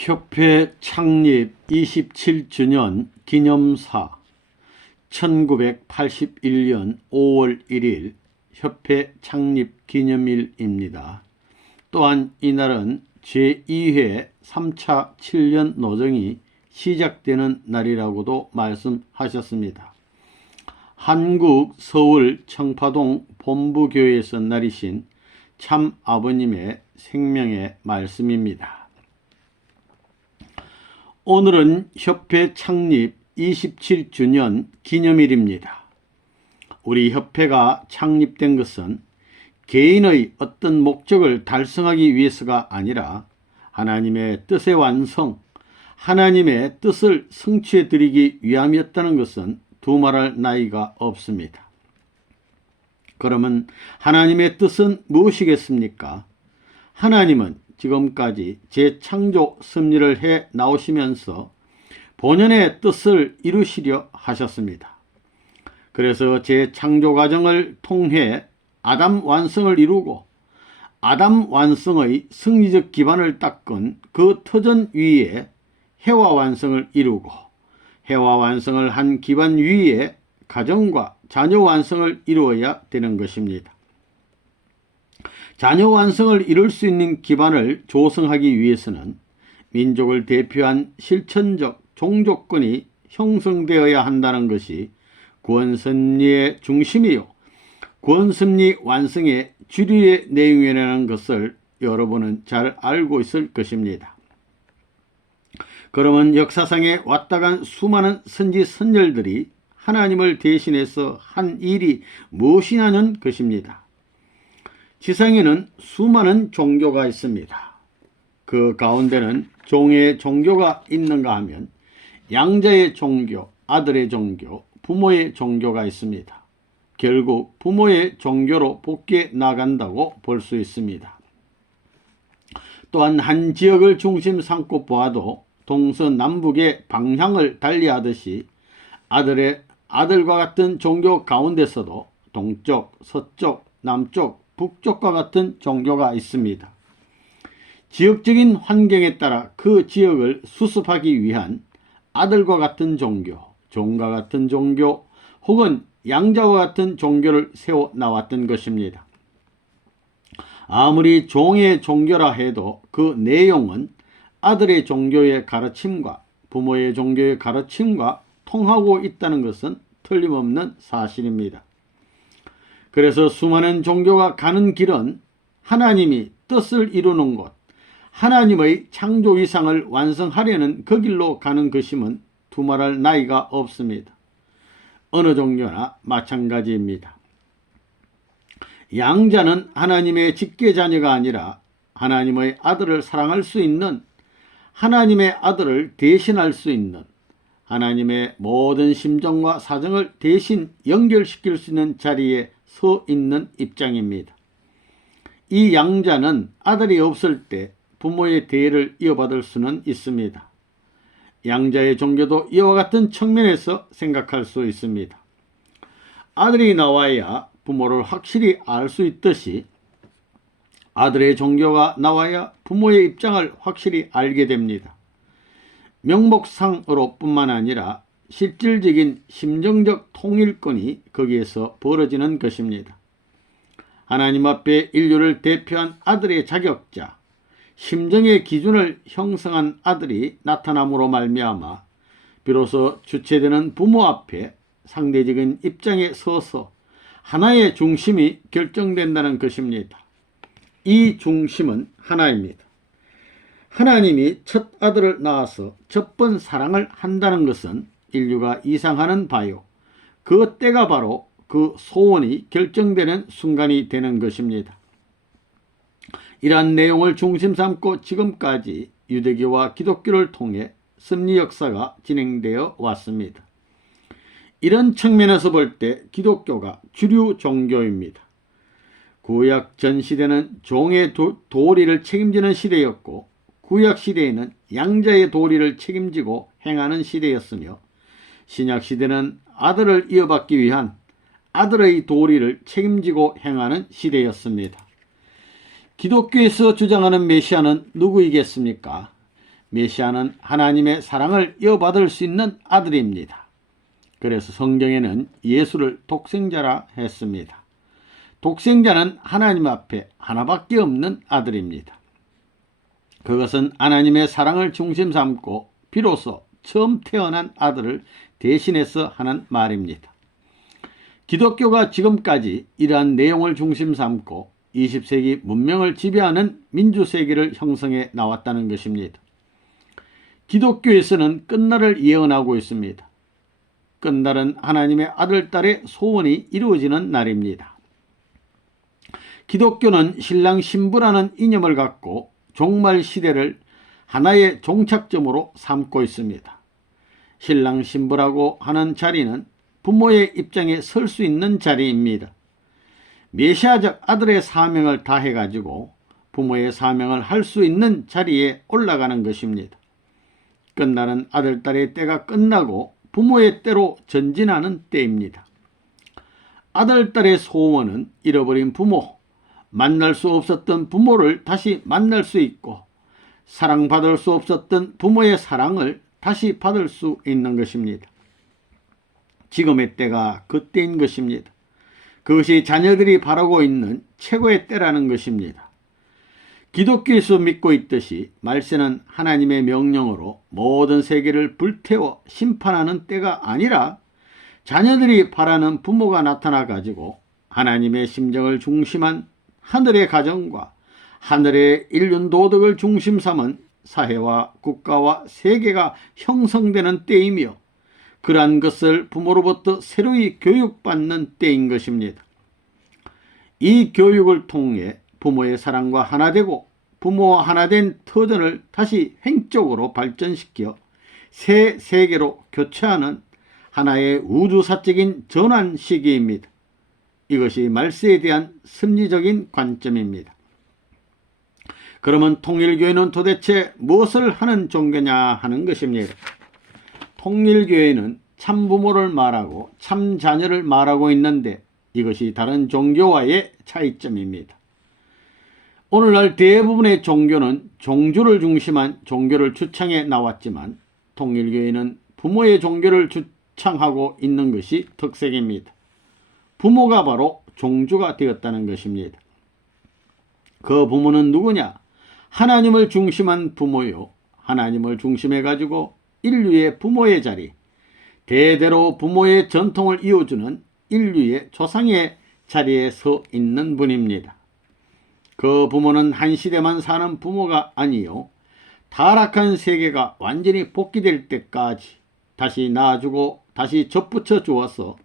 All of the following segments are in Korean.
협회 창립 27주년 기념사 1981년 5월 1일 협회 창립 기념일입니다. 또한 이날은 제2회 3차 7년 노정이 시작되는 날이라고도 말씀하셨습니다. 한국 서울 청파동 본부교회에서 날이신 참 아버님의 생명의 말씀입니다. 오늘은 협회 창립 27주년 기념일입니다. 우리 협회가 창립된 것은 개인의 어떤 목적을 달성하기 위해서가 아니라 하나님의 뜻의 완성, 하나님의 뜻을 성취해 드리기 위함이었다는 것은 두말할 나위가 없습니다. 그러면 하나님의 뜻은 무엇이겠습니까? 하나님은 지금까지 재창조 섭리를 해 나오시면서 본연의 뜻을 이루시려 하셨습니다. 그래서 재창조 과정을 통해 아담 완성을 이루고 아담 완성의 승리적 기반을 닦은 그 터전 위에 해와 완성을 이루고 해와 완성을 한 기반 위에 가정과 자녀 완성을 이루어야 되는 것입니다. 자녀 완성을 이룰 수 있는 기반을 조성하기 위해서는 민족을 대표한 실천적 종족권이 형성되어야 한다는 것이 구원섭리의 중심이요 구원섭리 완성의 주류의 내용이라는 것을 여러분은 잘 알고 있을 것입니다. 그러면 역사상에 왔다간 수많은 선지 선열들이 하나님을 대신해서 한 일이 무엇이냐는 것입니다. 지상에는 수많은 종교가 있습니다. 그 가운데는 종의 종교가 있는가 하면 양자의 종교, 아들의 종교, 부모의 종교가 있습니다. 결국 부모의 종교로 복귀해 나간다고 볼 수 있습니다. 또한 한 지역을 중심 삼고 보아도 동서남북의 방향을 달리하듯이 아들과 같은 종교 가운데서도 동쪽, 서쪽, 남쪽, 북쪽과 같은 종교가 있습니다. 지역적인 환경에 따라 그 지역을 수습하기 위한 아들과 같은 종교, 종과 같은 종교 혹은 양자와 같은 종교를 세워 나왔던 것입니다. 아무리 종의 종교라 해도 그 내용은 아들의 종교의 가르침과 부모의 종교의 가르침과 통하고 있다는 것은 틀림없는 사실입니다. 그래서 수많은 종교가 가는 길은 하나님이 뜻을 이루는 곳, 하나님의 창조 이상을 완성하려는 그 길로 가는 것임은 두말할 나위가 없습니다. 어느 종교나 마찬가지입니다. 양자는 하나님의 직계자녀가 아니라 하나님의 아들을 사랑할 수 있는, 하나님의 아들을 대신할 수 있는, 하나님의 모든 심정과 사정을 대신 연결시킬 수 있는 자리에 서 있는 입장입니다. 이 양자는 아들이 없을 때 부모의 대를 이어받을 수는 있습니다. 양자의 종교도 이와 같은 측면에서 생각할 수 있습니다. 아들이 나와야 부모를 확실히 알 수 있듯이 아들의 종교가 나와야 부모의 입장을 확실히 알게 됩니다. 명목상으로 뿐만 아니라 실질적인 심정적 통일권이 거기에서 벌어지는 것입니다. 하나님 앞에 인류를 대표한 아들의 자격자, 심정의 기준을 형성한 아들이 나타남으로 말미암아 비로소 주체되는 부모 앞에 상대적인 입장에 서서 하나의 중심이 결정된다는 것입니다. 이 중심은 하나입니다. 하나님이 첫 아들을 낳아서 첫 번 사랑을 한다는 것은 인류가 이상하는 바요. 그 때가 바로 그 소원이 결정되는 순간이 되는 것입니다. 이러한 내용을 중심 삼고 지금까지 유대교와 기독교를 통해 섭리 역사가 진행되어 왔습니다. 이런 측면에서 볼 때 기독교가 주류 종교입니다. 구약 전 시대는 종의 도리를 책임지는 시대였고 구약 시대에는 양자의 도리를 책임지고 행하는 시대였으며 신약 시대는 아들을 이어받기 위한 아들의 도리를 책임지고 행하는 시대였습니다. 기독교에서 주장하는 메시아는 누구이겠습니까? 메시아는 하나님의 사랑을 이어받을 수 있는 아들입니다. 그래서 성경에는 예수를 독생자라 했습니다. 독생자는 하나님 앞에 하나밖에 없는 아들입니다. 그것은 하나님의 사랑을 중심 삼고 비로소 처음 태어난 아들을 대신해서 하는 말입니다. 기독교가 지금까지 이러한 내용을 중심 삼고 20세기 문명을 지배하는 민주세계를 형성해 나왔다는 것입니다. 기독교에서는 끝날을 예언하고 있습니다. 끝날은 하나님의 아들, 딸의 소원이 이루어지는 날입니다. 기독교는 신랑 신부라는 이념을 갖고 종말 시대를 하나의 종착점으로 삼고 있습니다. 신랑 신부라고 하는 자리는 부모의 입장에 설 수 있는 자리입니다. 메시아적 아들의 사명을 다해가지고 부모의 사명을 할 수 있는 자리에 올라가는 것입니다. 끝나는 아들, 딸의 때가 끝나고 부모의 때로 전진하는 때입니다. 아들, 딸의 소원은 잃어버린 부모, 만날 수 없었던 부모를 다시 만날 수 있고 사랑받을 수 없었던 부모의 사랑을 다시 받을 수 있는 것입니다. 지금의 때가 그때인 것입니다. 그것이 자녀들이 바라고 있는 최고의 때라는 것입니다. 기독교에서 믿고 있듯이 말세는 하나님의 명령으로 모든 세계를 불태워 심판하는 때가 아니라 자녀들이 바라는 부모가 나타나 가지고 하나님의 심정을 중심한 하늘의 가정과 하늘의 인륜 도덕을 중심 삼은 사회와 국가와 세계가 형성되는 때이며 그러한 것을 부모로부터 새로이 교육받는 때인 것입니다. 이 교육을 통해 부모의 사랑과 하나 되고 부모와 하나 된 터전을 다시 횡적으로 발전시켜 새 세계로 교체하는 하나의 우주사적인 전환 시기입니다. 이것이 말세에 대한 섭리적인 관점입니다. 그러면 통일교회는 도대체 무엇을 하는 종교냐 하는 것입니다. 통일교회는 참부모를 말하고 참자녀를 말하고 있는데 이것이 다른 종교와의 차이점입니다. 오늘날 대부분의 종교는 종주를 중심한 종교를 주창해 나왔지만 통일교회는 부모의 종교를 주창하고 있는 것이 특색입니다. 부모가 바로 종주가 되었다는 것입니다. 그 부모는 누구냐? 하나님을 중심한 부모요. 하나님을 중심해 가지고 인류의 부모의 자리, 대대로 부모의 전통을 이어주는 인류의 조상의 자리에 서 있는 분입니다. 그 부모는 한 시대만 사는 부모가 아니요. 타락한 세계가 완전히 복귀될 때까지 다시 낳아주고 다시 접붙여 주어서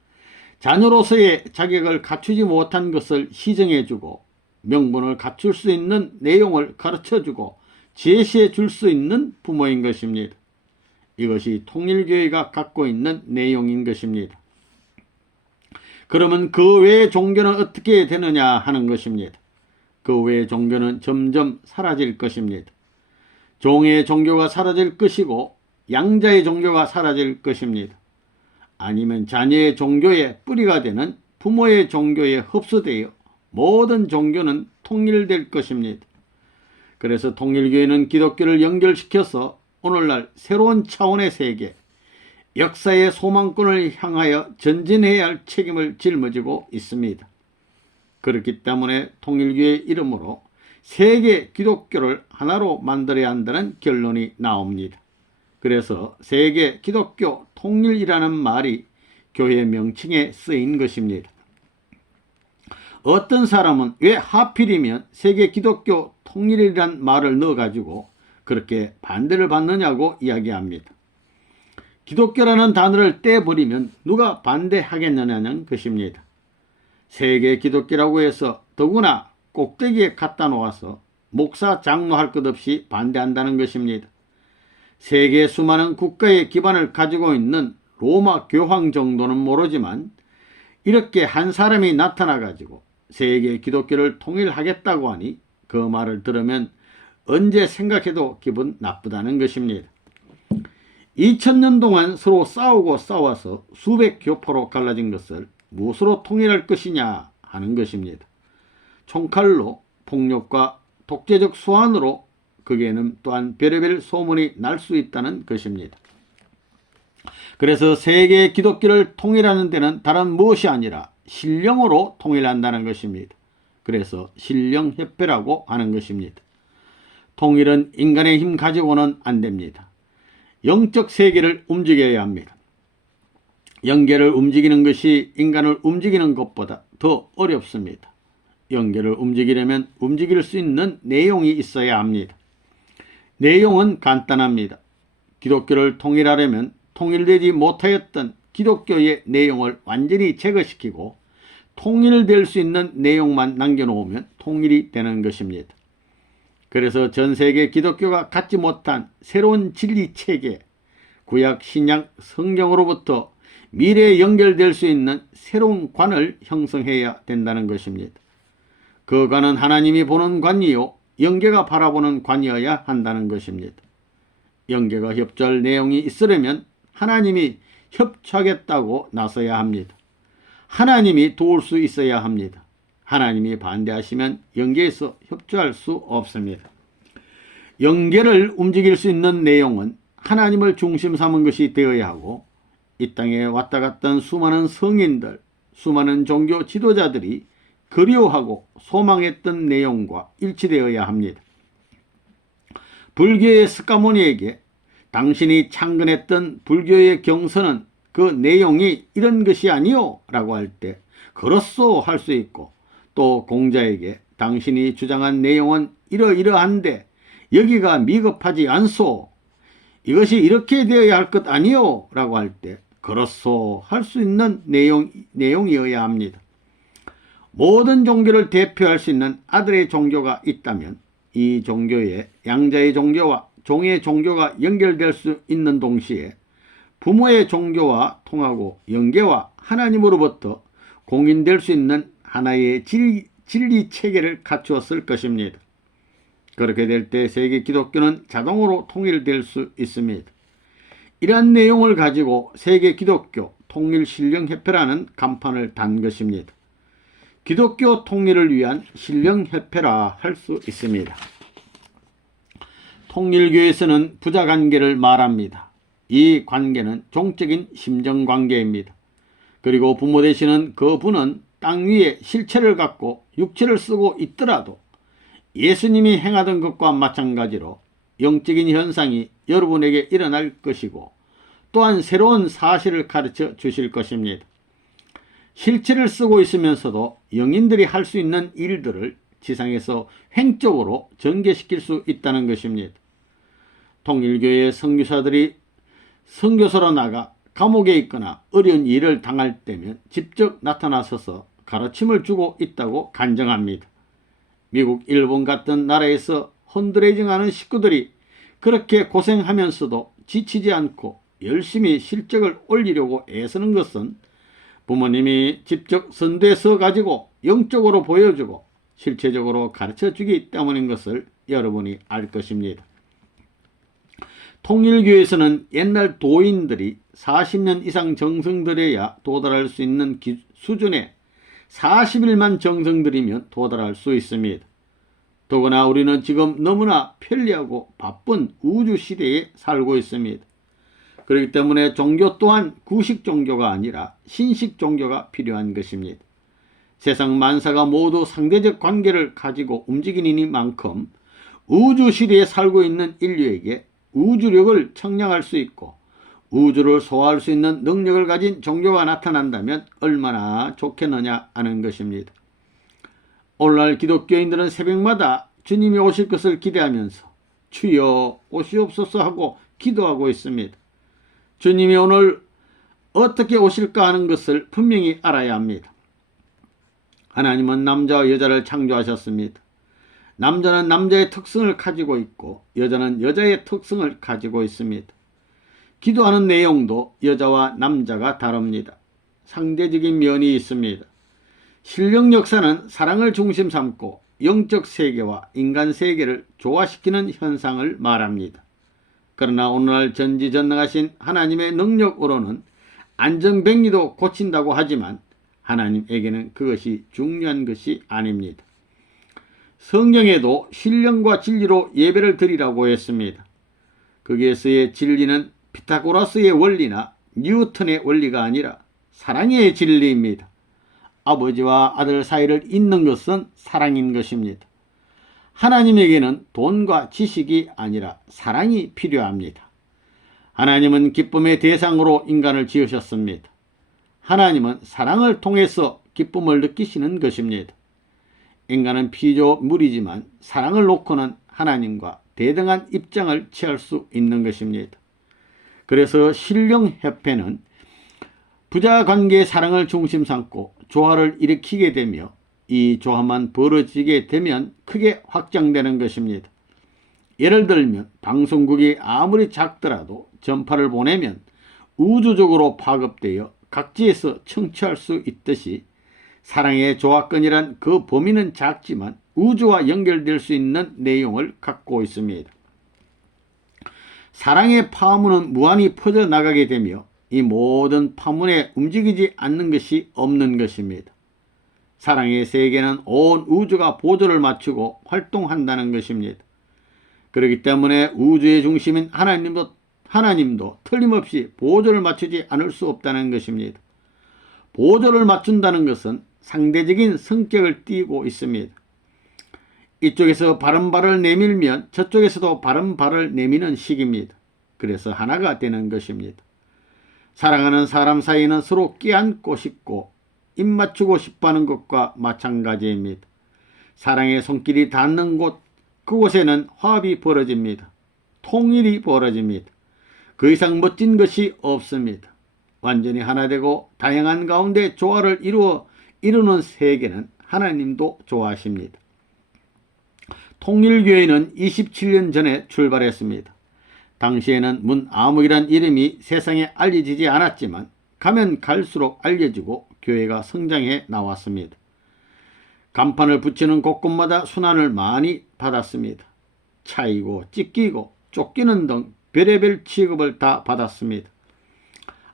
자녀로서의 자격을 갖추지 못한 것을 시정해주고 명분을 갖출 수 있는 내용을 가르쳐주고 제시해 줄 수 있는 부모인 것입니다. 이것이 통일교회가 갖고 있는 내용인 것입니다. 그러면 그 외의 종교는 어떻게 되느냐 하는 것입니다. 그 외의 종교는 점점 사라질 것입니다. 종의 종교가 사라질 것이고 양자의 종교가 사라질 것입니다. 아니면 자녀의 종교의 뿌리가 되는 부모의 종교에 흡수되어 모든 종교는 통일될 것입니다. 그래서 통일교회는 기독교를 연결시켜서 오늘날 새로운 차원의 세계, 역사의 소망권을 향하여 전진해야 할 책임을 짊어지고 있습니다. 그렇기 때문에 통일교회 이름으로 세계 기독교를 하나로 만들어야 한다는 결론이 나옵니다. 그래서 세계 기독교 통일이라는 말이 교회 명칭에 쓰인 것입니다. 어떤 사람은 왜 하필이면 세계 기독교 통일이라는 말을 넣어가지고 그렇게 반대를 받느냐고 이야기합니다. 기독교라는 단어를 떼버리면 누가 반대하겠느냐는 것입니다. 세계 기독교라고 해서 더구나 꼭대기에 갖다 놓아서 목사 장로할 것 없이 반대한다는 것입니다. 세계 수많은 국가의 기반을 가지고 있는 로마 교황 정도는 모르지만 이렇게 한 사람이 나타나 가지고 세계 기독교를 통일하겠다고 하니 그 말을 들으면 언제 생각해도 기분 나쁘다는 것입니다. 2000년 동안 서로 싸우고 싸워서 수백 교포로 갈라진 것을 무엇으로 통일할 것이냐 하는 것입니다. 총칼로 폭력과 독재적 수완으로 거기에는 또한 별의별 소문이 날 수 있다는 것입니다. 그래서 세계 기독교를 통일하는 데는 다른 무엇이 아니라 신령으로 통일한다는 것입니다. 그래서 신령협회라고 하는 것입니다. 통일은 인간의 힘 가지고는 안 됩니다. 영적 세계를 움직여야 합니다. 영계를 움직이는 것이 인간을 움직이는 것보다 더 어렵습니다. 영계를 움직이려면 움직일 수 있는 내용이 있어야 합니다. 내용은 간단합니다. 기독교를 통일하려면 통일되지 못하였던 기독교의 내용을 완전히 제거시키고 통일될 수 있는 내용만 남겨놓으면 통일이 되는 것입니다. 그래서 전 세계 기독교가 갖지 못한 새로운 진리체계, 구약, 신약, 성경으로부터 미래에 연결될 수 있는 새로운 관을 형성해야 된다는 것입니다. 그 관은 하나님이 보는 관이요 영계가 바라보는 관이어야 한다는 것입니다. 영계가 협조할 내용이 있으려면 하나님이 협조하겠다고 나서야 합니다. 하나님이 도울 수 있어야 합니다. 하나님이 반대하시면 영계에서 협조할 수 없습니다. 영계를 움직일 수 있는 내용은 하나님을 중심 삼은 것이 되어야 하고, 이 땅에 왔다 갔던 수많은 성인들, 수많은 종교 지도자들이 그리워하고 소망했던 내용과 일치되어야 합니다. 불교의 스카모니에게 당신이 창건했던 불교의 경서는 그 내용이 이런 것이 아니오 라고 할 때 그렇소 할 수 있고, 또 공자에게 당신이 주장한 내용은 이러이러한데 여기가 미급하지 않소, 이것이 이렇게 되어야 할 것 아니오 라고 할 때 그렇소 할 수 있는 내용이어야 합니다. 모든 종교를 대표할 수 있는 아들의 종교가 있다면 이 종교에 양자의 종교와 종의 종교가 연결될 수 있는 동시에 부모의 종교와 통하고 영계와 하나님으로부터 공인될 수 있는 하나의 진리 체계를 갖추었을 것입니다. 그렇게 될 때 세계 기독교는 자동으로 통일될 수 있습니다. 이러한 내용을 가지고 세계 기독교 통일신령협회라는 간판을 단 것입니다. 기독교 통일을 위한 신령협회라 할 수 있습니다. 통일교에서는 부자관계를 말합니다. 이 관계는 종적인 심정관계입니다. 그리고 부모 되시는 그 분은 땅 위에 실체를 갖고 육체를 쓰고 있더라도 예수님이 행하던 것과 마찬가지로 영적인 현상이 여러분에게 일어날 것이고, 또한 새로운 사실을 가르쳐 주실 것입니다. 실체를 쓰고 있으면서도 영인들이 할 수 있는 일들을 지상에서 횡적으로 전개시킬 수 있다는 것입니다. 통일교의 선교사들이 선교사로 나가 감옥에 있거나 어려운 일을 당할 때면 직접 나타나서서 가르침을 주고 있다고 간증합니다. 미국, 일본 같은 나라에서 헌드레징하는 식구들이 그렇게 고생하면서도 지치지 않고 열심히 실적을 올리려고 애쓰는 것은 부모님이 직접 선대서 가지고 영적으로 보여주고 실체적으로 가르쳐주기 때문인 것을 여러분이 알 것입니다. 통일교에서는 옛날 도인들이 40년 이상 정성들여야 도달할 수 있는 수준에 40일만 정성들이면 도달할 수 있습니다. 더구나 우리는 지금 너무나 편리하고 바쁜 우주시대에 살고 있습니다. 그렇기 때문에 종교 또한 구식 종교가 아니라 신식 종교가 필요한 것입니다. 세상 만사가 모두 상대적 관계를 가지고 움직이니만큼 우주시대에 살고 있는 인류에게 우주력을 청량할 수 있고 우주를 소화할 수 있는 능력을 가진 종교가 나타난다면 얼마나 좋겠느냐 하는 것입니다. 오늘날 기독교인들은 새벽마다 주님이 오실 것을 기대하면서 주여 오시옵소서 하고 기도하고 있습니다. 주님이 오늘 어떻게 오실까 하는 것을 분명히 알아야 합니다. 하나님은 남자와 여자를 창조하셨습니다. 남자는 남자의 특성을 가지고 있고 여자는 여자의 특성을 가지고 있습니다. 기도하는 내용도 여자와 남자가 다릅니다. 상대적인 면이 있습니다. 신령 역사는 사랑을 중심 삼고 영적 세계와 인간 세계를 조화시키는 현상을 말합니다. 그러나 오늘날 전지전능하신 하나님의 능력으로는 안전병리도 고친다고 하지만 하나님에게는 그것이 중요한 것이 아닙니다. 성경에도 신령과 진리로 예배를 드리라고 했습니다. 거기에서의 진리는 피타고라스의 원리나 뉴턴의 원리가 아니라 사랑의 진리입니다. 아버지와 아들 사이를 잇는 것은 사랑인 것입니다. 하나님에게는 돈과 지식이 아니라 사랑이 필요합니다. 하나님은 기쁨의 대상으로 인간을 지으셨습니다. 하나님은 사랑을 통해서 기쁨을 느끼시는 것입니다. 인간은 피조물이지만 사랑을 놓고는 하나님과 대등한 입장을 취할 수 있는 것입니다. 그래서 신령협회는 부자관계의 사랑을 중심 삼고 조화를 일으키게 되며 이 조화만 벌어지게 되면 크게 확장되는 것입니다. 예를 들면 방송국이 아무리 작더라도 전파를 보내면 우주적으로 파급되어 각지에서 청취할 수 있듯이 사랑의 조화권이란 그 범위는 작지만 우주와 연결될 수 있는 내용을 갖고 있습니다. 사랑의 파문은 무한히 퍼져나가게 되며 이 모든 파문에 움직이지 않는 것이 없는 것입니다. 사랑의 세계는 온 우주가 보조를 맞추고 활동한다는 것입니다. 그렇기 때문에 우주의 중심인 하나님도 틀림없이 보조를 맞추지 않을 수 없다는 것입니다. 보조를 맞춘다는 것은 상대적인 성격을 띠고 있습니다. 이쪽에서 바른 발을 내밀면 저쪽에서도 바른 발을 내미는 식입니다. 그래서 하나가 되는 것입니다. 사랑하는 사람 사이는 서로 끼안고 싶고 입맞추고 싶어하는 것과 마찬가지입니다. 사랑의 손길이 닿는 곳, 그곳에는 화합이 벌어집니다. 통일이 벌어집니다. 그 이상 멋진 것이 없습니다. 완전히 하나 되고 다양한 가운데 조화를 이루는 세계는 하나님도 좋아하십니다. 통일교회는 27년 전에 출발했습니다. 당시에는 문암흑이란 이름이 세상에 알려지지 않았지만 가면 갈수록 알려지고 교회가 성장해 나왔습니다. 간판을 붙이는 곳곳마다 순환을 많이 받았습니다. 차이고 찢기고 쫓기는 등 별의별 취급을 다 받았습니다.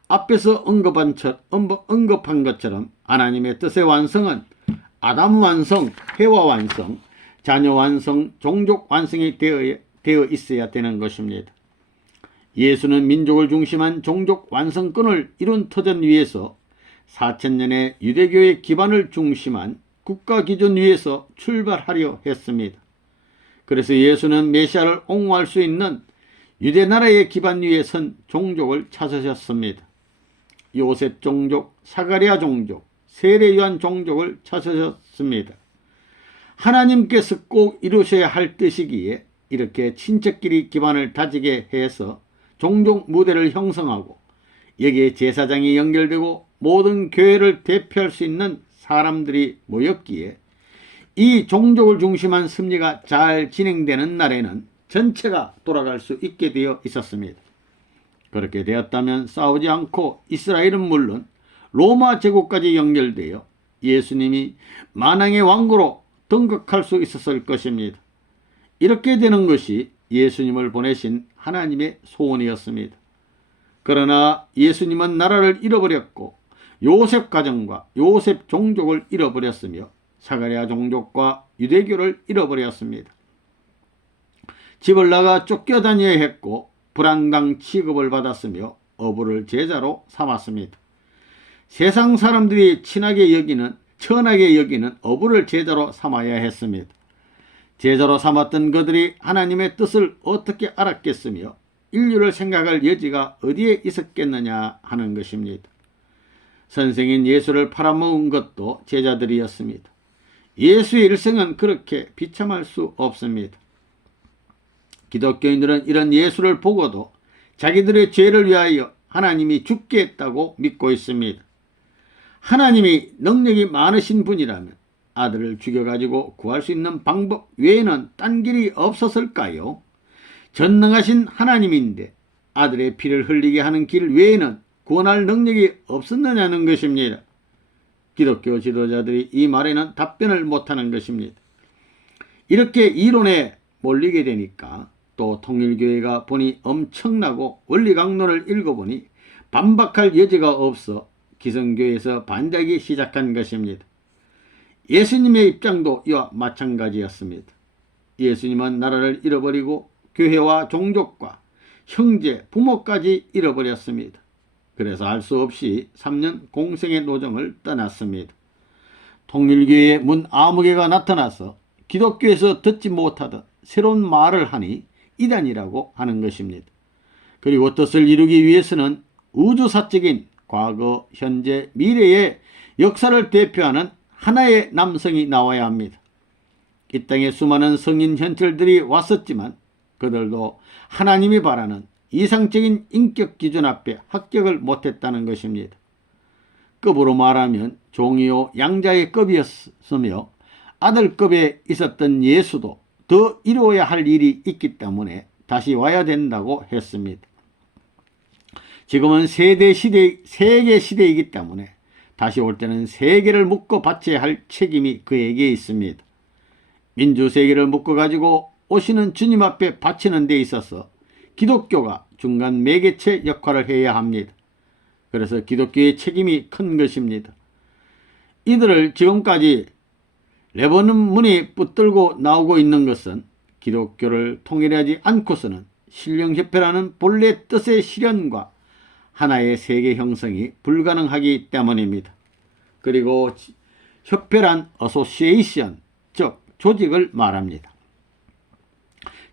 앞에서 언급한 것처럼 하나님의 뜻의 완성은 아담 완성, 해와 완성, 자녀 완성, 종족 완성이 되어 있어야 되는 것입니다. 예수는 민족을 중심한 종족 완성권을 이룬 터전 위에서 4000년의 유대교의 기반을 중심한 국가 기준 위에서 출발하려 했습니다. 그래서 예수는 메시아를 옹호할 수 있는 유대 나라의 기반 위에 선 종족을 찾으셨습니다. 요셉 종족, 사가랴 종족, 세례요한 종족을 찾으셨습니다. 하나님께서 꼭 이루셔야 할 뜻이기에 이렇게 친척끼리 기반을 다지게 해서 종족 무대를 형성하고 여기에 제사장이 연결되고 모든 교회를 대표할 수 있는 사람들이 모였기에 이 종족을 중심한 섭리가 잘 진행되는 날에는 전체가 돌아갈 수 있게 되어 있었습니다. 그렇게 되었다면 싸우지 않고 이스라엘은 물론 로마 제국까지 연결되어 예수님이 만왕의 왕으로 등극할 수 있었을 것입니다. 이렇게 되는 것이 예수님을 보내신 하나님의 소원이었습니다. 그러나 예수님은 나라를 잃어버렸고 요셉 가정과 요셉 종족을 잃어버렸으며 사가랴 종족과 유대교를 잃어버렸습니다. 집을 나가 쫓겨다녀야 했고 불안당 취급을 받았으며 어부를 제자로 삼았습니다. 세상 사람들이 천하게 여기는 어부를 제자로 삼아야 했습니다. 제자로 삼았던 그들이 하나님의 뜻을 어떻게 알았겠으며 인류를 생각할 여지가 어디에 있었겠느냐 하는 것입니다. 선생인 예수를 팔아먹은 것도 제자들이었습니다. 예수의 일생은 그렇게 비참할 수 없습니다. 기독교인들은 이런 예수를 보고도 자기들의 죄를 위하여 하나님이 죽게 했다고 믿고 있습니다. 하나님이 능력이 많으신 분이라면 아들을 죽여가지고 구할 수 있는 방법 외에는 딴 길이 없었을까요? 전능하신 하나님인데 아들의 피를 흘리게 하는 길 외에는 구원할 능력이 없었느냐는 것입니다. 기독교 지도자들이 이 말에는 답변을 못하는 것입니다. 이렇게 이론에 몰리게 되니까 또 통일교회가 보니 엄청나고 원리강론을 읽어보니 반박할 여지가 없어 기성교회에서 반대하기 시작한 것입니다. 예수님의 입장도 이와 마찬가지였습니다. 예수님은 나라를 잃어버리고 교회와 종족과 형제, 부모까지 잃어버렸습니다. 그래서 알 수 없이 3년 공생의 노정을 떠났습니다. 통일교의 문 아무개가 나타나서 기독교에서 듣지 못하던 새로운 말을 하니 이단이라고 하는 것입니다. 그리고 뜻을 이루기 위해서는 우주사적인 과거, 현재, 미래의 역사를 대표하는 하나의 남성이 나와야 합니다. 이 땅에 수많은 성인 현철들이 왔었지만 그들도 하나님이 바라는 이상적인 인격 기준 앞에 합격을 못했다는 것입니다. 급으로 말하면 종이요 양자의 급이었으며 아들급에 있었던 예수도 더 이루어야 할 일이 있기 때문에 다시 와야 된다고 했습니다. 지금은 세계 시대이기 때문에 다시 올 때는 세계를 묶어 바쳐야 할 책임이 그에게 있습니다. 민주세계를 묶어가지고 오시는 주님 앞에 바치는 데 있어서 기독교가 중간 매개체 역할을 해야 합니다. 그래서 기독교의 책임이 큰 것입니다. 이들을 지금까지 레버논 문이 붙들고 나오고 있는 것은 기독교를 통일하지 않고서는 신령협회라는 본래 뜻의 실현과 하나의 세계 형성이 불가능하기 때문입니다. 그리고 협회란 어소시에이션, 즉 조직을 말합니다.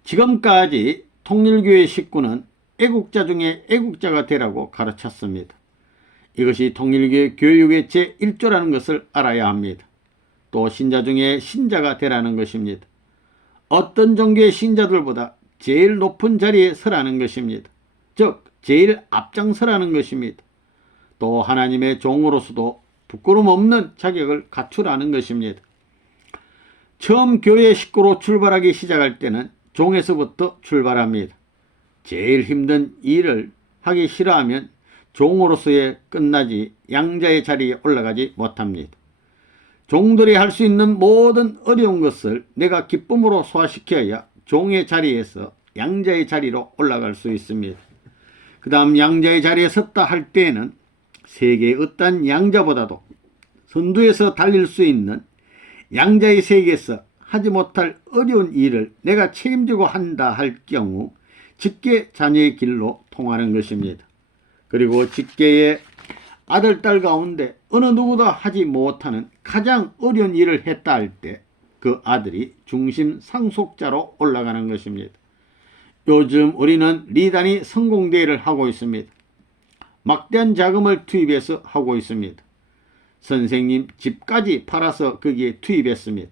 지금까지 통일교의 식구는 애국자 중에 애국자가 되라고 가르쳤습니다. 이것이 통일교의 교육의 제1조라는 것을 알아야 합니다. 또 신자 중에 신자가 되라는 것입니다. 어떤 종교의 신자들보다 제일 높은 자리에 서라는 것입니다. 즉 제일 앞장서라는 것입니다. 또 하나님의 종으로서도 부끄럼 없는 자격을 갖추라는 것입니다. 처음 교회 식구로 출발하기 시작할 때는 종에서부터 출발합니다. 제일 힘든 일을 하기 싫어하면 종으로서의 끝나지 양자의 자리에 올라가지 못합니다. 종들이 할 수 있는 모든 어려운 것을 내가 기쁨으로 소화시켜야 종의 자리에서 양자의 자리로 올라갈 수 있습니다. 그 다음 양자의 자리에 섰다 할 때에는 세계의 어떤 양자보다도 선두에서 달릴 수 있는 양자의 세계에서 하지 못할 어려운 일을 내가 책임지고 한다 할 경우 직계 자녀의 길로 통하는 것입니다. 그리고 직계의 아들, 딸 가운데 어느 누구도 하지 못하는 가장 어려운 일을 했다 할 때 그 아들이 중심 상속자로 올라가는 것입니다. 요즘 우리는 리단이 성공대회를 하고 있습니다. 막대한 자금을 투입해서 하고 있습니다. 선생님 집까지 팔아서 거기에 투입했습니다.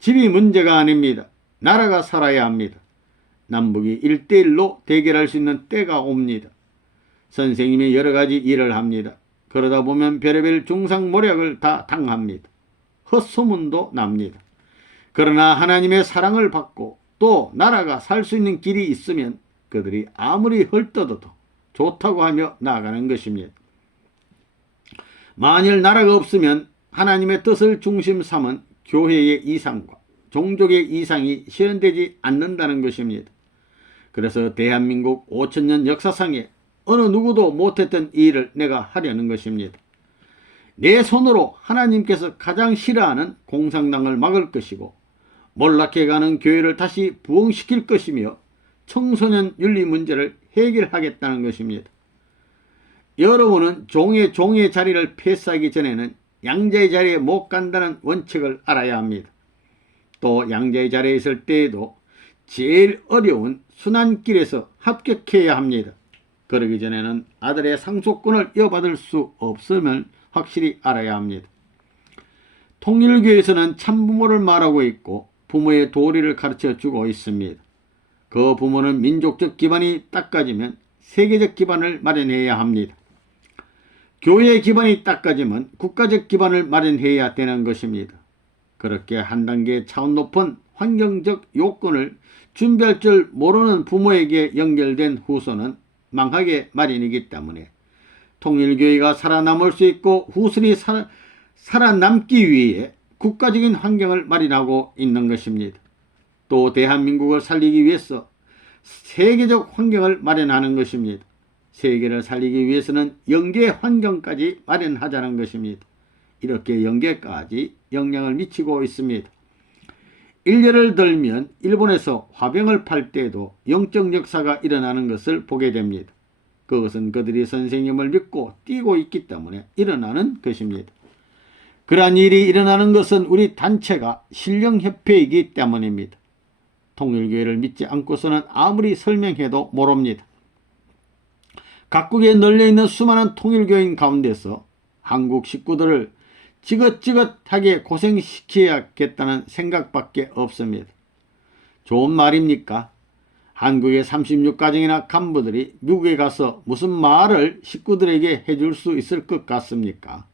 집이 문제가 아닙니다. 나라가 살아야 합니다. 남북이 1대1로 대결할 수 있는 때가 옵니다. 선생님이 여러 가지 일을 합니다. 그러다 보면 별의별 중상모략을 다 당합니다. 헛소문도 납니다. 그러나 하나님의 사랑을 받고 또 나라가 살 수 있는 길이 있으면 그들이 아무리 헐떠도 좋다고 하며 나아가는 것입니다. 만일 나라가 없으면 하나님의 뜻을 중심 삼은 교회의 이상과 종족의 이상이 실현되지 않는다는 것입니다. 그래서 대한민국 5천년 역사상에 어느 누구도 못했던 일을 내가 하려는 것입니다. 내 손으로 하나님께서 가장 싫어하는 공산당을 막을 것이고 몰락해가는 교회를 다시 부흥시킬 것이며 청소년 윤리 문제를 해결하겠다는 것입니다. 여러분은 종의 자리를 패스하기 전에는 양자의 자리에 못 간다는 원칙을 알아야 합니다. 또 양자의 자리에 있을 때에도 제일 어려운 순환길에서 합격해야 합니다. 그러기 전에는 아들의 상속권을 이어받을 수 없음을 확실히 알아야 합니다. 통일교에서는 참부모를 말하고 있고 부모의 도리를 가르쳐주고 있습니다. 그 부모는 민족적 기반이 닦아지면 세계적 기반을 마련해야 합니다. 교회의 기반이 닦아지면 국가적 기반을 마련해야 되는 것입니다. 그렇게 한 단계 차원 높은 환경적 요건을 준비할 줄 모르는 부모에게 연결된 후손은 망하게 마련이기 때문에 통일교회가 살아남을 수 있고 후손이 살아남기 위해 국가적인 환경을 마련하고 있는 것입니다. 또 대한민국을 살리기 위해서 세계적 환경을 마련하는 것입니다. 세계를 살리기 위해서는 영계 환경까지 마련하자는 것입니다. 이렇게 연계까지 영향을 미치고 있습니다. 일례를 들면 일본에서 화병을 팔 때에도 영적 역사가 일어나는 것을 보게 됩니다. 그것은 그들이 선생님을 믿고 뛰고 있기 때문에 일어나는 것입니다. 그러한 일이 일어나는 것은 우리 단체가 신령협회이기 때문입니다. 통일교회를 믿지 않고서는 아무리 설명해도 모릅니다. 각국에 널려있는 수많은 통일교인 가운데서 한국 식구들을 지긋지긋하게 고생시켜야겠다는 생각밖에 없습니다. 좋은 말입니까? 한국의 36가정이나 간부들이 미국에 가서 무슨 말을 식구들에게 해줄 수 있을 것 같습니까?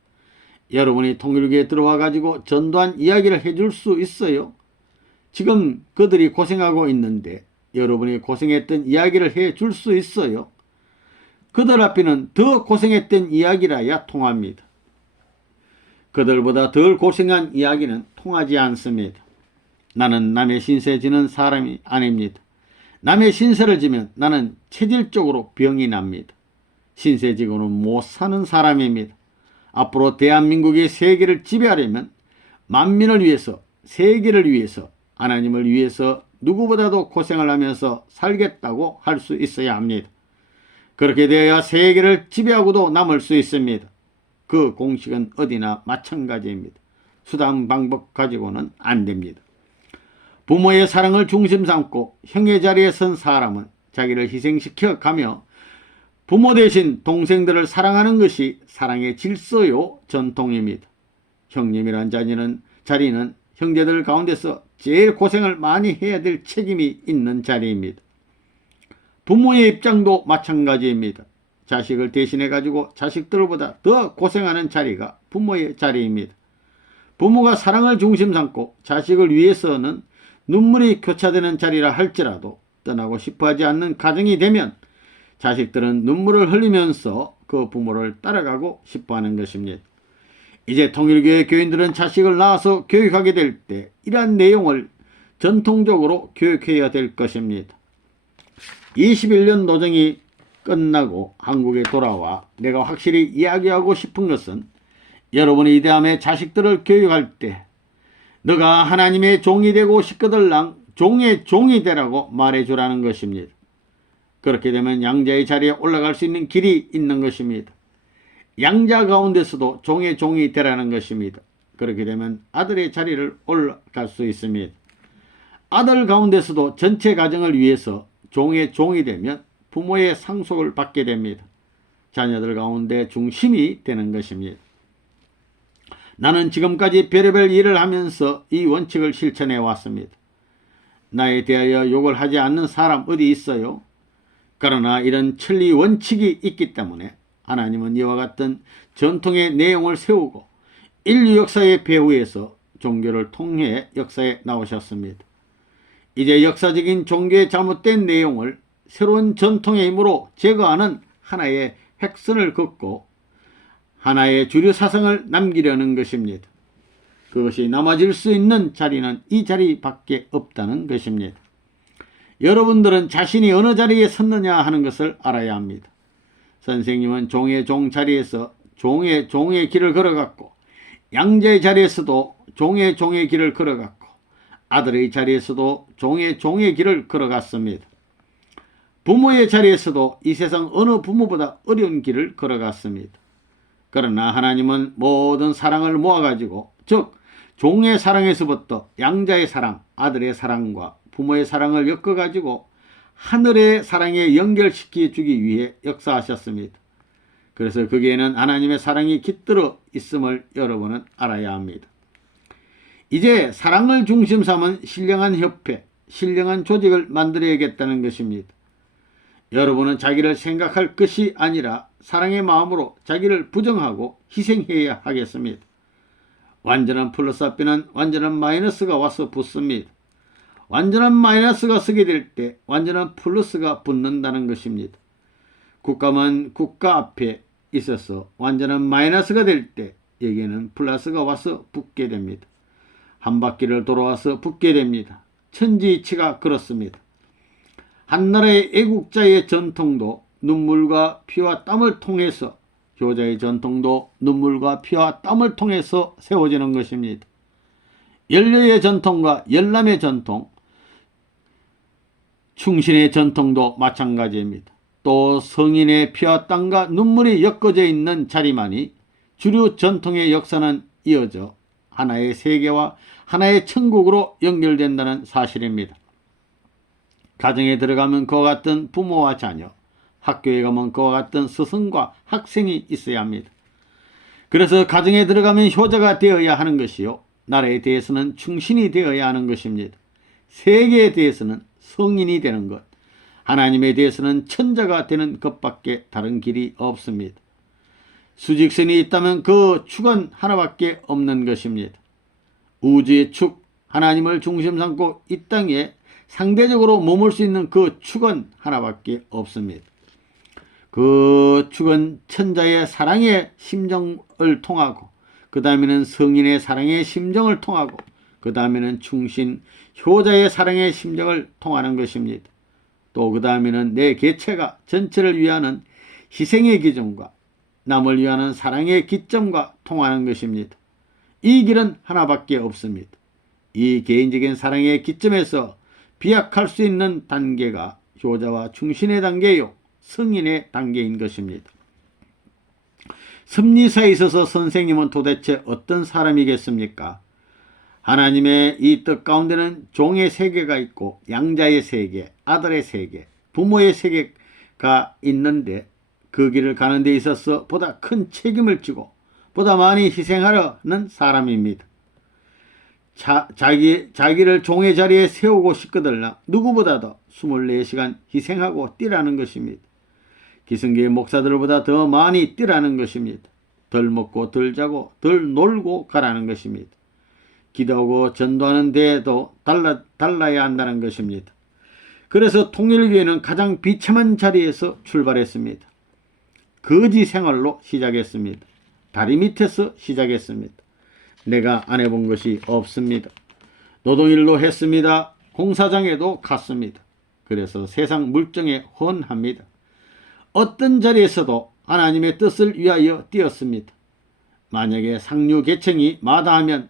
여러분이 통일교에 들어와 가지고 전도한 이야기를 해줄 수 있어요? 지금 그들이 고생하고 있는데 여러분이 고생했던 이야기를 해줄 수 있어요? 그들 앞에는 더 고생했던 이야기라야 통합니다. 그들보다 덜 고생한 이야기는 통하지 않습니다. 나는 남의 신세 지는 사람이 아닙니다. 남의 신세를 지면 나는 체질적으로 병이 납니다. 신세 지고는 못 사는 사람입니다. 앞으로 대한민국이 세계를 지배하려면 만민을 위해서, 세계를 위해서, 하나님을 위해서 누구보다도 고생을 하면서 살겠다고 할 수 있어야 합니다. 그렇게 되어야 세계를 지배하고도 남을 수 있습니다. 그 공식은 어디나 마찬가지입니다. 수단 방법 가지고는 안 됩니다. 부모의 사랑을 중심 삼고 형의 자리에 선 사람은 자기를 희생시켜 가며 부모 대신 동생들을 사랑하는 것이 사랑의 질서요 전통입니다. 형님이란 자리는 형제들 가운데서 제일 고생을 많이 해야 될 책임이 있는 자리입니다. 부모의 입장도 마찬가지입니다. 자식을 대신해 가지고 자식들보다 더 고생하는 자리가 부모의 자리입니다. 부모가 사랑을 중심 삼고 자식을 위해서는 눈물이 교차되는 자리라 할지라도 떠나고 싶어하지 않는 가정이 되면 자식들은 눈물을 흘리면서 그 부모를 따라가고 싶어하는 것입니다. 이제 통일교회 교인들은 자식을 낳아서 교육하게 될 때 이러한 내용을 전통적으로 교육해야 될 것입니다. 21년 노정이 끝나고 한국에 돌아와 내가 확실히 이야기하고 싶은 것은 여러분이 이 다음에 자식들을 교육할 때 너가 하나님의 종이 되고 싶거들랑 종의 종이 되라고 말해주라는 것입니다. 그렇게 되면 양자의 자리에 올라갈 수 있는 길이 있는 것입니다. 양자 가운데서도 종의 종이 되라는 것입니다. 그렇게 되면 아들의 자리를 올라갈 수 있습니다. 아들 가운데서도 전체 가정을 위해서 종의 종이 되면 부모의 상속을 받게 됩니다. 자녀들 가운데 중심이 되는 것입니다. 나는 지금까지 별의별 일을 하면서 이 원칙을 실천해 왔습니다. 나에 대하여 욕을 하지 않는 사람 어디 있어요? 그러나 이런 천리 원칙이 있기 때문에 하나님은 이와 같은 전통의 내용을 세우고 인류 역사의 배후에서 종교를 통해 역사에 나오셨습니다. 이제 역사적인 종교의 잘못된 내용을 새로운 전통의 힘으로 제거하는 하나의 획선을 긋고 하나의 주류 사상을 남기려는 것입니다. 그것이 남아질 수 있는 자리는 이 자리밖에 없다는 것입니다. 여러분들은 자신이 어느 자리에 섰느냐 하는 것을 알아야 합니다. 선생님은 종의 종 자리에서 종의 종의 길을 걸어갔고 양자의 자리에서도 종의 종의 길을 걸어갔고 아들의 자리에서도 종의 종의 길을 걸어갔습니다. 부모의 자리에서도 이 세상 어느 부모보다 어려운 길을 걸어갔습니다. 그러나 하나님은 모든 사랑을 모아가지고 즉 종의 사랑에서부터 양자의 사랑, 아들의 사랑과 부모의 사랑을 엮어가지고 하늘의 사랑에 연결시켜 주기 위해 역사하셨습니다. 그래서 거기에는 하나님의 사랑이 깃들어 있음을 여러분은 알아야 합니다. 이제 사랑을 중심 삼은 신령한 협회, 신령한 조직을 만들어야겠다는 것입니다. 여러분은 자기를 생각할 것이 아니라 사랑의 마음으로 자기를 부정하고 희생해야 하겠습니다. 완전한 플러스 앞에는 완전한 마이너스가 와서 붙습니다. 완전한 마이너스가 서게 될 때 완전한 플러스가 붙는다는 것입니다. 국가만 국가 앞에 있어서 완전한 마이너스가 될 때 여기에는 플러스가 와서 붙게 됩니다. 한 바퀴를 돌아와서 붙게 됩니다. 천지이치가 그렇습니다. 한 나라의 애국자의 전통도 눈물과 피와 땀을 통해서 효자의 전통도 눈물과 피와 땀을 통해서 세워지는 것입니다. 연료의 전통과 열람의 전통, 충신의 전통도 마찬가지입니다. 또 성인의 피와 땀과 눈물이 엮어져 있는 자리만이 주류 전통의 역사는 이어져 하나의 세계와 하나의 천국으로 연결된다는 사실입니다. 가정에 들어가면 그와 같은 부모와 자녀, 학교에 가면 그와 같은 스승과 학생이 있어야 합니다. 그래서 가정에 들어가면 효자가 되어야 하는 것이요, 나라에 대해서는 충신이 되어야 하는 것입니다. 세계에 대해서는 성인이 되는 것, 하나님에 대해서는 천자가 되는 것밖에 다른 길이 없습니다. 수직선이 있다면 그 축은 하나밖에 없는 것입니다. 우주의 축, 하나님을 중심 삼고 이 땅에 상대적으로 머물 수 있는 그 축은 하나밖에 없습니다. 그 축은 천자의 사랑의 심정을 통하고, 그 다음에는 성인의 사랑의 심정을 통하고, 그 다음에는 충신, 효자의 사랑의 심정을 통하는 것입니다. 또 그 다음에는 내 개체가 전체를 위하는 희생의 기준과 남을 위하는 사랑의 기점과 통하는 것입니다. 이 길은 하나밖에 없습니다. 이 개인적인 사랑의 기점에서 비약할 수 있는 단계가 효자와 충신의 단계요, 성인의 단계인 것입니다. 섭리사에 있어서 선생님은 도대체 어떤 사람이겠습니까? 하나님의 이 뜻 가운데는 종의 세계가 있고 양자의 세계, 아들의 세계, 부모의 세계가 있는데 그 길을 가는 데 있어서 보다 큰 책임을 지고 보다 많이 희생하려는 사람입니다. 자기를 종의 자리에 세우고 싶거들나 누구보다도 24시간 희생하고 뛰라는 것입니다. 기성교의 목사들보다 더 많이 뛰라는 것입니다. 덜 먹고 덜 자고 덜 놀고 가라는 것입니다. 기도하고 전도하는 데에도 달라야 한다는 것입니다. 그래서 통일교회는 가장 비참한 자리에서 출발했습니다. 거지 생활로 시작했습니다. 다리 밑에서 시작했습니다. 내가 안 해본 것이 없습니다. 노동일로 했습니다. 공사장에도 갔습니다. 그래서 세상 물정에 헌합니다. 어떤 자리에서도 하나님의 뜻을 위하여 뛰었습니다. 만약에 상류계층이 마다하면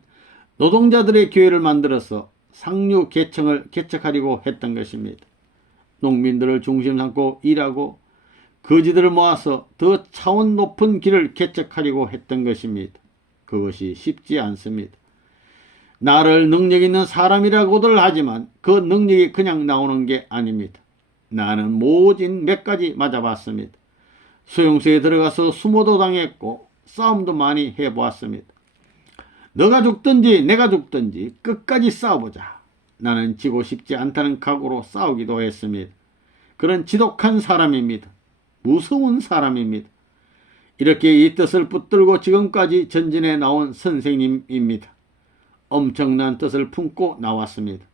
노동자들의 교회를 만들어서 상류계층을 개척하려고 했던 것입니다. 농민들을 중심 삼고 일하고 거지들을 모아서 더 차원 높은 길을 개척하려고 했던 것입니다. 그것이 쉽지 않습니다. 나를 능력 있는 사람이라고들 하지만 그 능력이 그냥 나오는 게 아닙니다. 나는 모진 몇 가지 맞아봤습니다. 수용소에 들어가서 수모도 당했고 싸움도 많이 해보았습니다. 너가 죽든지 내가 죽든지 끝까지 싸워보자. 나는 지고 싶지 않다는 각오로 싸우기도 했습니다. 그런 지독한 사람입니다. 무서운 사람입니다. 이렇게 이 뜻을 붙들고 지금까지 전진해 나온 선생님입니다. 엄청난 뜻을 품고 나왔습니다.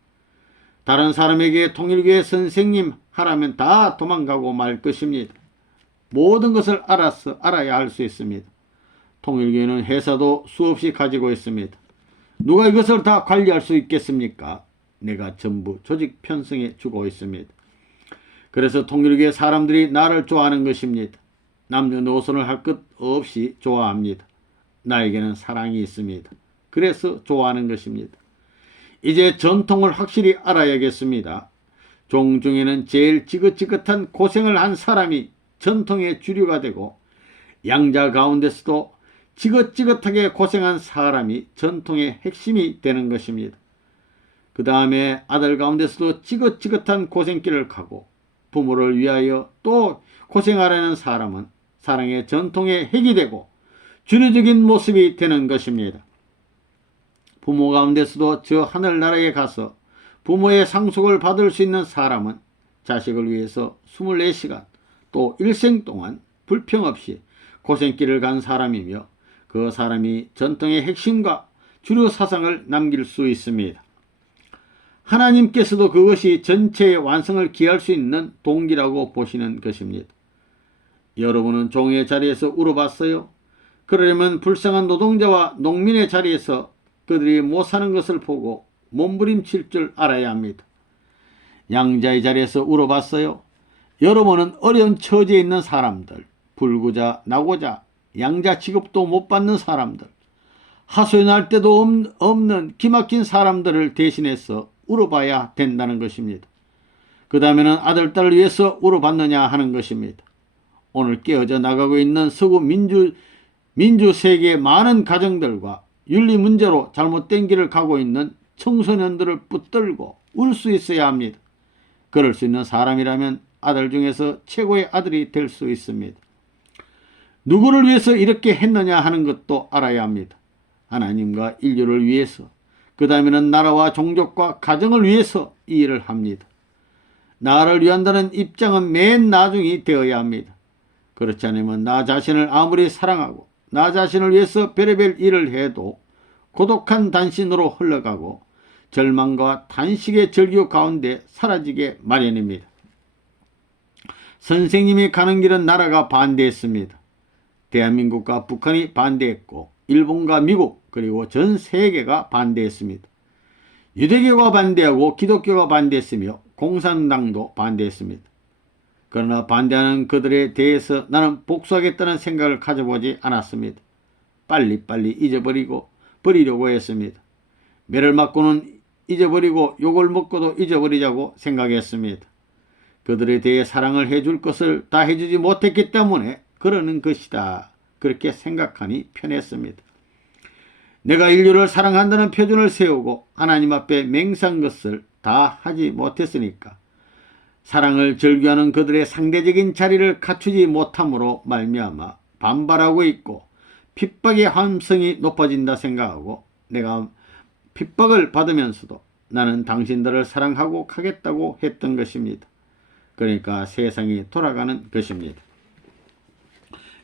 다른 사람에게 통일교회 선생님 하라면 다 도망가고 말 것입니다. 모든 것을 알아야 할 수 있습니다. 통일교회는 회사도 수없이 가지고 있습니다. 누가 이것을 다 관리할 수 있겠습니까? 내가 전부 조직 편성해 주고 있습니다. 그래서 통일교회 사람들이 나를 좋아하는 것입니다. 남녀노소를 할 것 없이 좋아합니다. 나에게는 사랑이 있습니다. 그래서 좋아하는 것입니다. 이제 전통을 확실히 알아야겠습니다. 종 중에는 제일 지긋지긋한 고생을 한 사람이 전통의 주류가 되고, 양자 가운데서도 지긋지긋하게 고생한 사람이 전통의 핵심이 되는 것입니다. 그 다음에 아들 가운데서도 지긋지긋한 고생길을 가고 부모를 위하여 또 고생하려는 사람은 사랑의 전통의 핵이 되고 주류적인 모습이 되는 것입니다. 부모 가운데서도 저 하늘나라에 가서 부모의 상속을 받을 수 있는 사람은 자식을 위해서 24시간 또 일생 동안 불평 없이 고생길을 간 사람이며, 그 사람이 전통의 핵심과 주류 사상을 남길 수 있습니다. 하나님께서도 그것이 전체의 완성을 기할 수 있는 동기라고 보시는 것입니다. 여러분은 종의 자리에서 울어봤어요? 그러려면 불쌍한 노동자와 농민의 자리에서 그들이 못 사는 것을 보고 몸부림칠 줄 알아야 합니다. 양자의 자리에서 울어봤어요? 여러분은 어려운 처지에 있는 사람들, 불구자, 낙오자, 양자 취급도 못 받는 사람들, 하소연할 데도 없는 기막힌 사람들을 대신해서 울어봐야 된다는 것입니다. 그 다음에는 아들, 딸을 위해서 울어봤느냐 하는 것입니다. 오늘 깨어져 나가고 있는 서구 민주 세계의 많은 가정들과 윤리 문제로 잘못된 길을 가고 있는 청소년들을 붙들고 울 수 있어야 합니다. 그럴 수 있는 사람이라면 아들 중에서 최고의 아들이 될 수 있습니다. 누구를 위해서 이렇게 했느냐 하는 것도 알아야 합니다. 하나님과 인류를 위해서, 그 다음에는 나라와 종족과 가정을 위해서 이 일을 합니다. 나를 위한다는 입장은 맨 나중이 되어야 합니다. 그렇지 않으면 나 자신을 아무리 사랑하고 나 자신을 위해서 별의별 일을 해도 고독한 단신으로 흘러가고 절망과 탄식의 절규 가운데 사라지게 마련입니다. 선생님이 가는 길은 나라가 반대했습니다. 대한민국과 북한이 반대했고 일본과 미국 그리고 전 세계가 반대했습니다. 유대교가 반대하고 기독교가 반대했으며 공산당도 반대했습니다. 그러나 반대하는 그들에 대해서 나는 복수하겠다는 생각을 가져보지 않았습니다. 빨리빨리 잊어버리고 버리려고 했습니다. 매를 맞고는 잊어버리고 욕을 먹고도 잊어버리자고 생각했습니다. 그들에 대해 사랑을 해줄 것을 다 해주지 못했기 때문에 그러는 것이다. 그렇게 생각하니 편했습니다. 내가 인류를 사랑한다는 표준을 세우고 하나님 앞에 맹세한 것을 다 하지 못했으니까 사랑을 절규하는 그들의 상대적인 자리를 갖추지 못함으로 말미암아 반발하고 있고 핍박의 함성이 높아진다 생각하고 내가 핍박을 받으면서도 나는 당신들을 사랑하고 가겠다고 했던 것입니다. 그러니까 세상이 돌아가는 것입니다.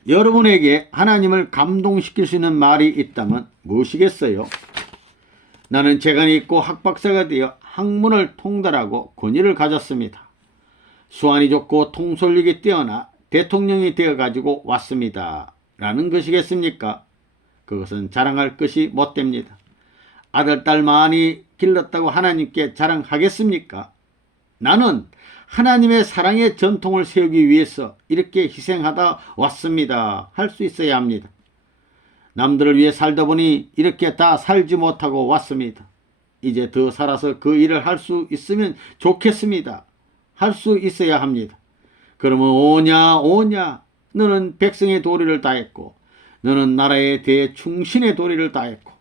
여러분에게 하나님을 감동시킬 수 있는 말이 있다면 무엇이겠어요? 나는 재간이 있고 학박사가 되어 학문을 통달하고 권위를 가졌습니다. 수완이 좋고 통솔력이 뛰어나 대통령이 되어가지고 왔습니다. 라는 것이겠습니까? 그것은 자랑할 것이 못됩니다. 아들, 딸 많이 길렀다고 하나님께 자랑하겠습니까? 나는 하나님의 사랑의 전통을 세우기 위해서 이렇게 희생하다 왔습니다. 할 수 있어야 합니다. 남들을 위해 살다 보니 이렇게 다 살지 못하고 왔습니다. 이제 더 살아서 그 일을 할 수 있으면 좋겠습니다. 할 수 있어야 합니다. 그러면 오냐 너는 백성의 도리를 다했고 너는 나라에 대해 충신의 도리를 다했고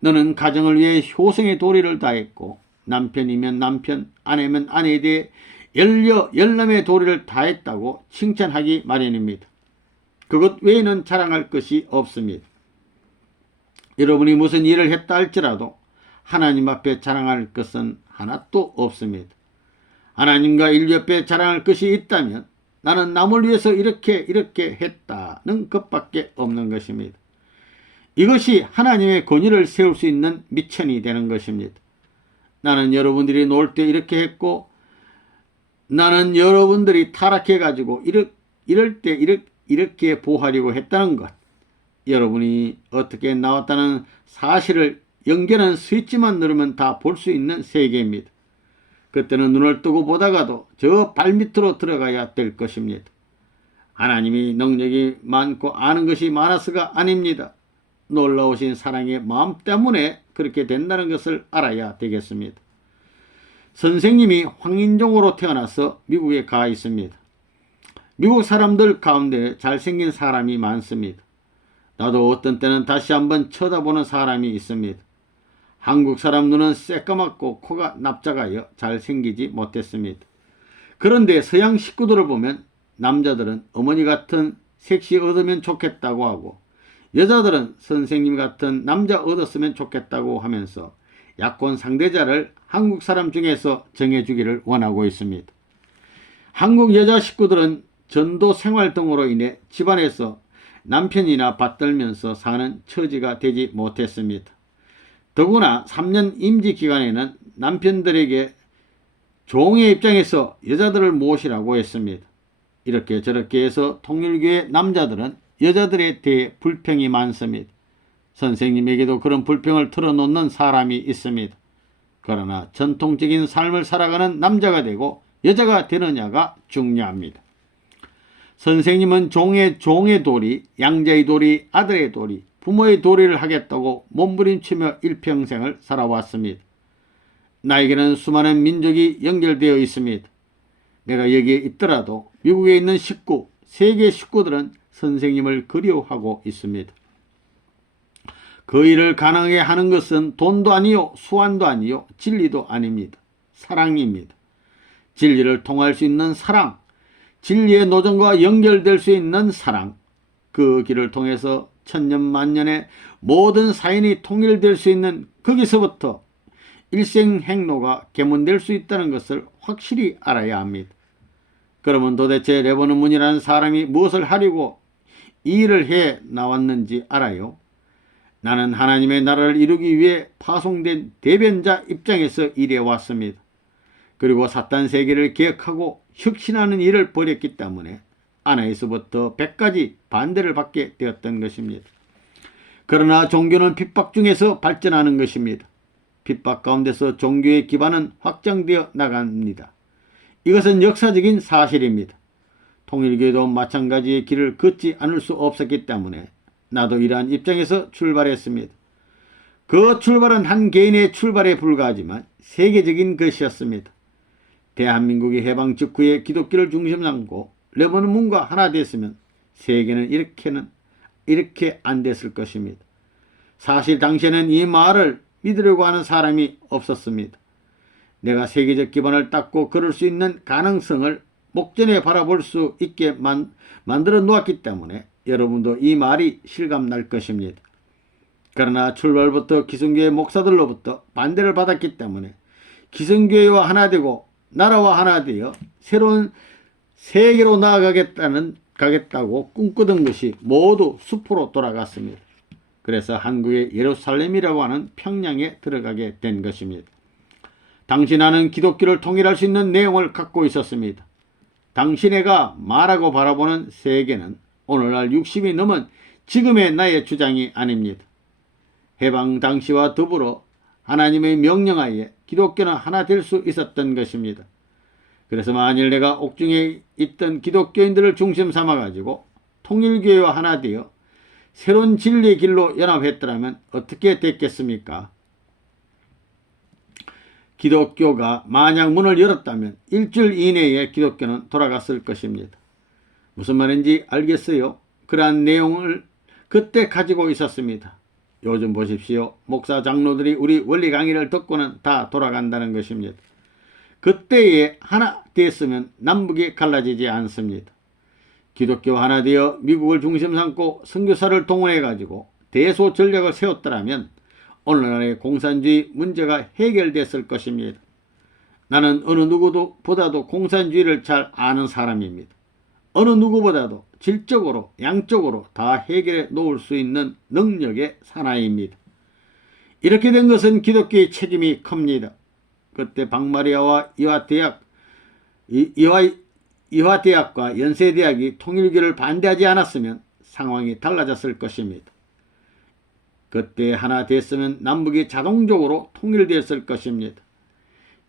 너는 가정을 위해 효성의 도리를 다했고 남편이면 남편, 아내면 아내에 대해 열남의 도리를 다했다고 칭찬하기 마련입니다. 그것 외에는 자랑할 것이 없습니다. 여러분이 무슨 일을 했다 할지라도 하나님 앞에 자랑할 것은 하나도 없습니다. 하나님과 인류 앞에 자랑할 것이 있다면 나는 남을 위해서 이렇게 했다는 것밖에 없는 것입니다. 이것이 하나님의 권위를 세울 수 있는 미천이 되는 것입니다. 나는 여러분들이 놀 때 이렇게 했고 나는 여러분들이 타락해가지고 이럴 때 이렇게 보호하려고 했다는 것, 여러분이 어떻게 나왔다는 사실을 연결한 스위치만 누르면 다 볼 수 있는 세계입니다. 그때는 눈을 뜨고 보다가도 저 발밑으로 들어가야 될 것입니다. 하나님이 능력이 많고 아는 것이 많아서가 아닙니다. 놀라우신 사랑의 마음 때문에 그렇게 된다는 것을 알아야 되겠습니다. 선생님이 황인종으로 태어나서 미국에 가 있습니다. 미국 사람들 가운데 잘생긴 사람이 많습니다. 나도 어떤 때는 다시 한번 쳐다보는 사람이 있습니다. 한국 사람 눈은 새까맣고 코가 납작하여 잘생기지 못했습니다. 그런데 서양 식구들을 보면 남자들은 어머니 같은 섹시 얻으면 좋겠다고 하고 여자들은 선생님 같은 남자 얻었으면 좋겠다고 하면서 약혼 상대자를 한국 사람 중에서 정해주기를 원하고 있습니다. 한국 여자 식구들은 전도 생활 등으로 인해 집안에서 남편이나 받들면서 사는 처지가 되지 못했습니다. 더구나 3년 임기 기간에는 남편들에게 종의 입장에서 여자들을 모시라고 했습니다. 이렇게 저렇게 해서 통일교회 남자들은 여자들에 대해 불평이 많습니다. 선생님에게도 그런 불평을 털어놓는 사람이 있습니다. 그러나 전통적인 삶을 살아가는 남자가 되고 여자가 되느냐가 중요합니다. 선생님은 종의 도리, 양자의 도리, 아들의 도리, 부모의 도리를 하겠다고 몸부림치며 일평생을 살아왔습니다. 나에게는 수많은 민족이 연결되어 있습니다. 내가 여기에 있더라도 미국에 있는 식구, 세계 식구들은 선생님을 그리워하고 있습니다. 그 일을 가능하게 하는 것은 돈도 아니요, 수완도 아니요, 진리도 아닙니다. 사랑입니다. 진리를 통할 수 있는 사랑, 진리의 노정과 연결될 수 있는 사랑, 그 길을 통해서 천년만년의 모든 사인이 통일될 수 있는 거기서부터 일생행로가 개문될 수 있다는 것을 확실히 알아야 합니다. 그러면 도대체 레버넌 문이라는 사람이 무엇을 하려고 이 일을 해 나왔는지 알아요? 나는 하나님의 나라를 이루기 위해 파송된 대변자 입장에서 일해왔습니다. 그리고 사탄 세계를 개혁하고 혁신하는 일을 벌였기 때문에 아나에서부터 100가지 반대를 받게 되었던 것입니다. 그러나 종교는 핍박 중에서 발전하는 것입니다. 핍박 가운데서 종교의 기반은 확장되어 나갑니다. 이것은 역사적인 사실입니다. 통일교도 마찬가지의 길을 걷지 않을 수 없었기 때문에 나도 이러한 입장에서 출발했습니다. 그 출발은 한 개인의 출발에 불과하지만 세계적인 것이었습니다. 대한민국이 해방 직후에 기독교를 중심 삼고 레버넌 문과 하나 됐으면 세계는 이렇게 안 됐을 것입니다. 사실 당시에는 이 말을 믿으려고 하는 사람이 없었습니다. 내가 세계적 기반을 닦고 걸을 수 있는 가능성을 목전에 바라볼 수 있게 만들어 놓았기 때문에 여러분도 이 말이 실감날 것입니다. 그러나 출발부터 기성교회 목사들로부터 반대를 받았기 때문에 기성교회와 하나 되고 나라와 하나 되어 새로운 세계로 나아가겠다고 꿈꾸던 것이 모두 수포로 돌아갔습니다. 그래서 한국의 예루살렘이라고 하는 평양에 들어가게 된 것입니다. 당시 나는 기독교를 통일할 수 있는 내용을 갖고 있었습니다. 당신애가 말하고 바라보는 세계는 오늘날 60이 넘은 지금의 나의 주장이 아닙니다. 해방 당시와 더불어 하나님의 명령하에 기독교는 하나 될 수 있었던 것입니다. 그래서 만일 내가 옥중에 있던 기독교인들을 중심 삼아가지고 통일교회와 하나 되어 새로운 진리의 길로 연합했더라면 어떻게 됐겠습니까? 기독교가 만약 문을 열었다면 일주일 이내에 기독교는 돌아갔을 것입니다. 무슨 말인지 알겠어요? 그러한 내용을 그때 가지고 있었습니다. 요즘 보십시오. 목사 장로들이 우리 원리 강의를 듣고는 다 돌아간다는 것입니다. 그때에 하나 됐으면 남북이 갈라지지 않습니다. 기독교와 하나 되어 미국을 중심 삼고 선교사를 동원해 가지고 대소 전략을 세웠더라면 오늘날의 공산주의 문제가 해결됐을 것입니다. 나는 어느 누구보다도 공산주의를 잘 아는 사람입니다. 어느 누구보다도 질적으로 양적으로 다 해결해 놓을 수 있는 능력의 사나이입니다. 이렇게 된 것은 기독교의 책임이 큽니다. 그때 박마리아와 이화대학과 연세대학이 통일교를 반대하지 않았으면 상황이 달라졌을 것입니다. 그때 하나 됐으면 남북이 자동적으로 통일되었을 것입니다.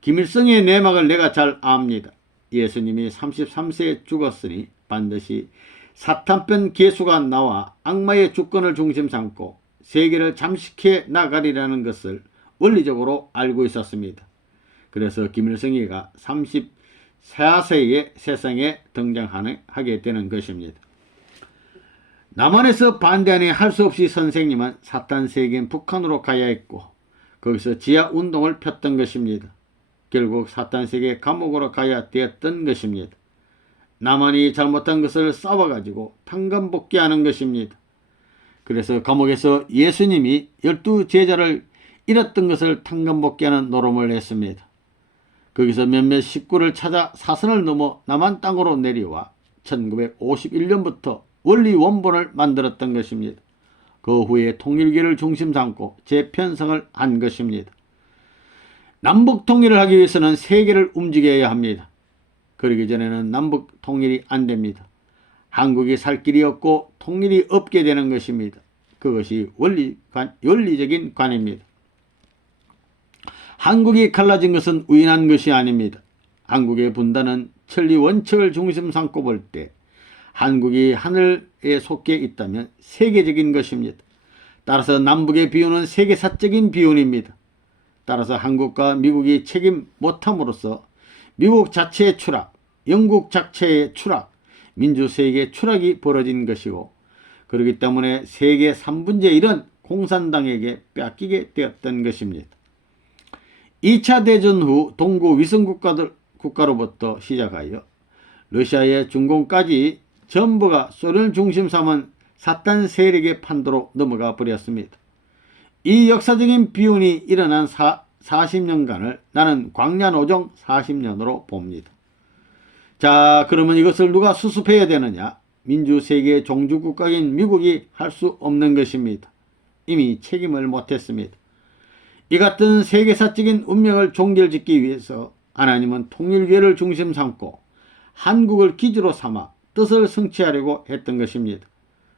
김일성의 내막을 내가 잘 압니다. 예수님이 33세에 죽었으니 반드시 사탄편 개수가 나와 악마의 주권을 중심 삼고 세계를 잠식해 나가리라는 것을 원리적으로 알고 있었습니다. 그래서 김일성이가 34세에 세상에 등장하게 되는 것입니다. 남한에서 반대하니 할 수 없이 선생님은 사탄 세계인 북한으로 가야 했고 거기서 지하운동을 폈던 것입니다. 결국 사탄 세계 감옥으로 가야 되었던 것입니다. 남한이 잘못한 것을 싸워가지고 탕감복귀하는 것입니다. 그래서 감옥에서 예수님이 12제자를 잃었던 것을 탕감복귀하는 노름을 했습니다. 거기서 몇몇 식구를 찾아 사선을 넘어 남한 땅으로 내려와 1951년부터 원리 원본을 만들었던 것입니다. 그 후에 통일교를 중심 삼고 재편성을 한 것입니다. 남북 통일을 하기 위해서는 세계를 움직여야 합니다. 그러기 전에는 남북 통일이 안 됩니다. 한국이 살 길이 없고 통일이 없게 되는 것입니다. 그것이 원리적인 관입니다. 한국이 갈라진 것은 우연한 것이 아닙니다. 한국의 분단은 천리 원칙을 중심 삼고 볼 때 한국이 하늘에 속해 있다면 세계적인 것입니다. 따라서 남북의 비유는 세계사적인 비유입니다. 따라서 한국과 미국이 책임 못함으로써 미국 자체의 추락, 영국 자체의 추락, 민주세계의 추락이 벌어진 것이고, 그렇기 때문에 세계 3분의 1은 공산당에게 뺏기게 되었던 것입니다. 2차 대전 후 동구 위성국가로부터 시작하여 러시아의 중공까지 전부가 소련을 중심 삼은 사탄 세력의 판도로 넘어가 버렸습니다. 이 역사적인 비운이 일어난 40년간을 나는 광야노정 40년으로 봅니다. 자, 그러면 이것을 누가 수습해야 되느냐? 민주세계의 종주국가인 미국이 할 수 없는 것입니다. 이미 책임을 못했습니다. 이 같은 세계사적인 운명을 종결짓기 위해서 하나님은 통일교회를 중심 삼고 한국을 기지로 삼아 뜻을 성취하려고 했던 것입니다.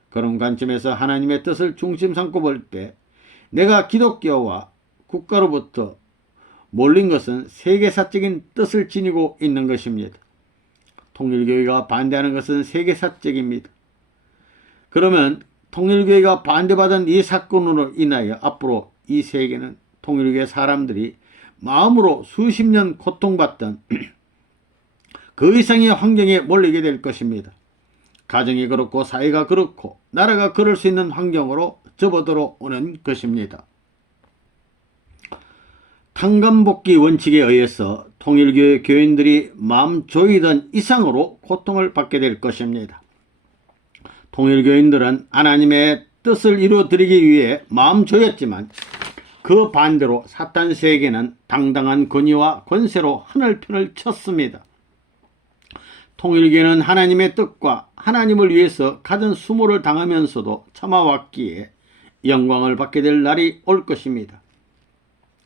그런 관점에서 하나님의 뜻을 중심 삼고 볼 때 내가 기독교와 국가로부터 몰린 것은 세계사적인 뜻을 지니고 있는 것입니다. 통일교회가 반대하는 것은 세계사적입니다. 그러면 통일교회가 반대받은 이 사건으로 인하여 앞으로 이 세계는 통일교회 사람들이 마음으로 수십 년 고통받던 그 이상의 환경에 몰리게 될 것입니다. 가정이 그렇고 사회가 그렇고 나라가 그럴 수 있는 환경으로 접어들어오는 것입니다. 탕감복귀 원칙에 의해서 통일교회 교인들이 마음 조이던 이상으로 고통을 받게 될 것입니다. 통일교인들은 하나님의 뜻을 이루어드리기 위해 마음 조였지만 그 반대로 사탄 세계는 당당한 권위와 권세로 하늘편을 쳤습니다. 통일교회는 하나님의 뜻과 하나님을 위해서 갖은 수모를 당하면서도 참아왔기에 영광을 받게 될 날이 올 것입니다.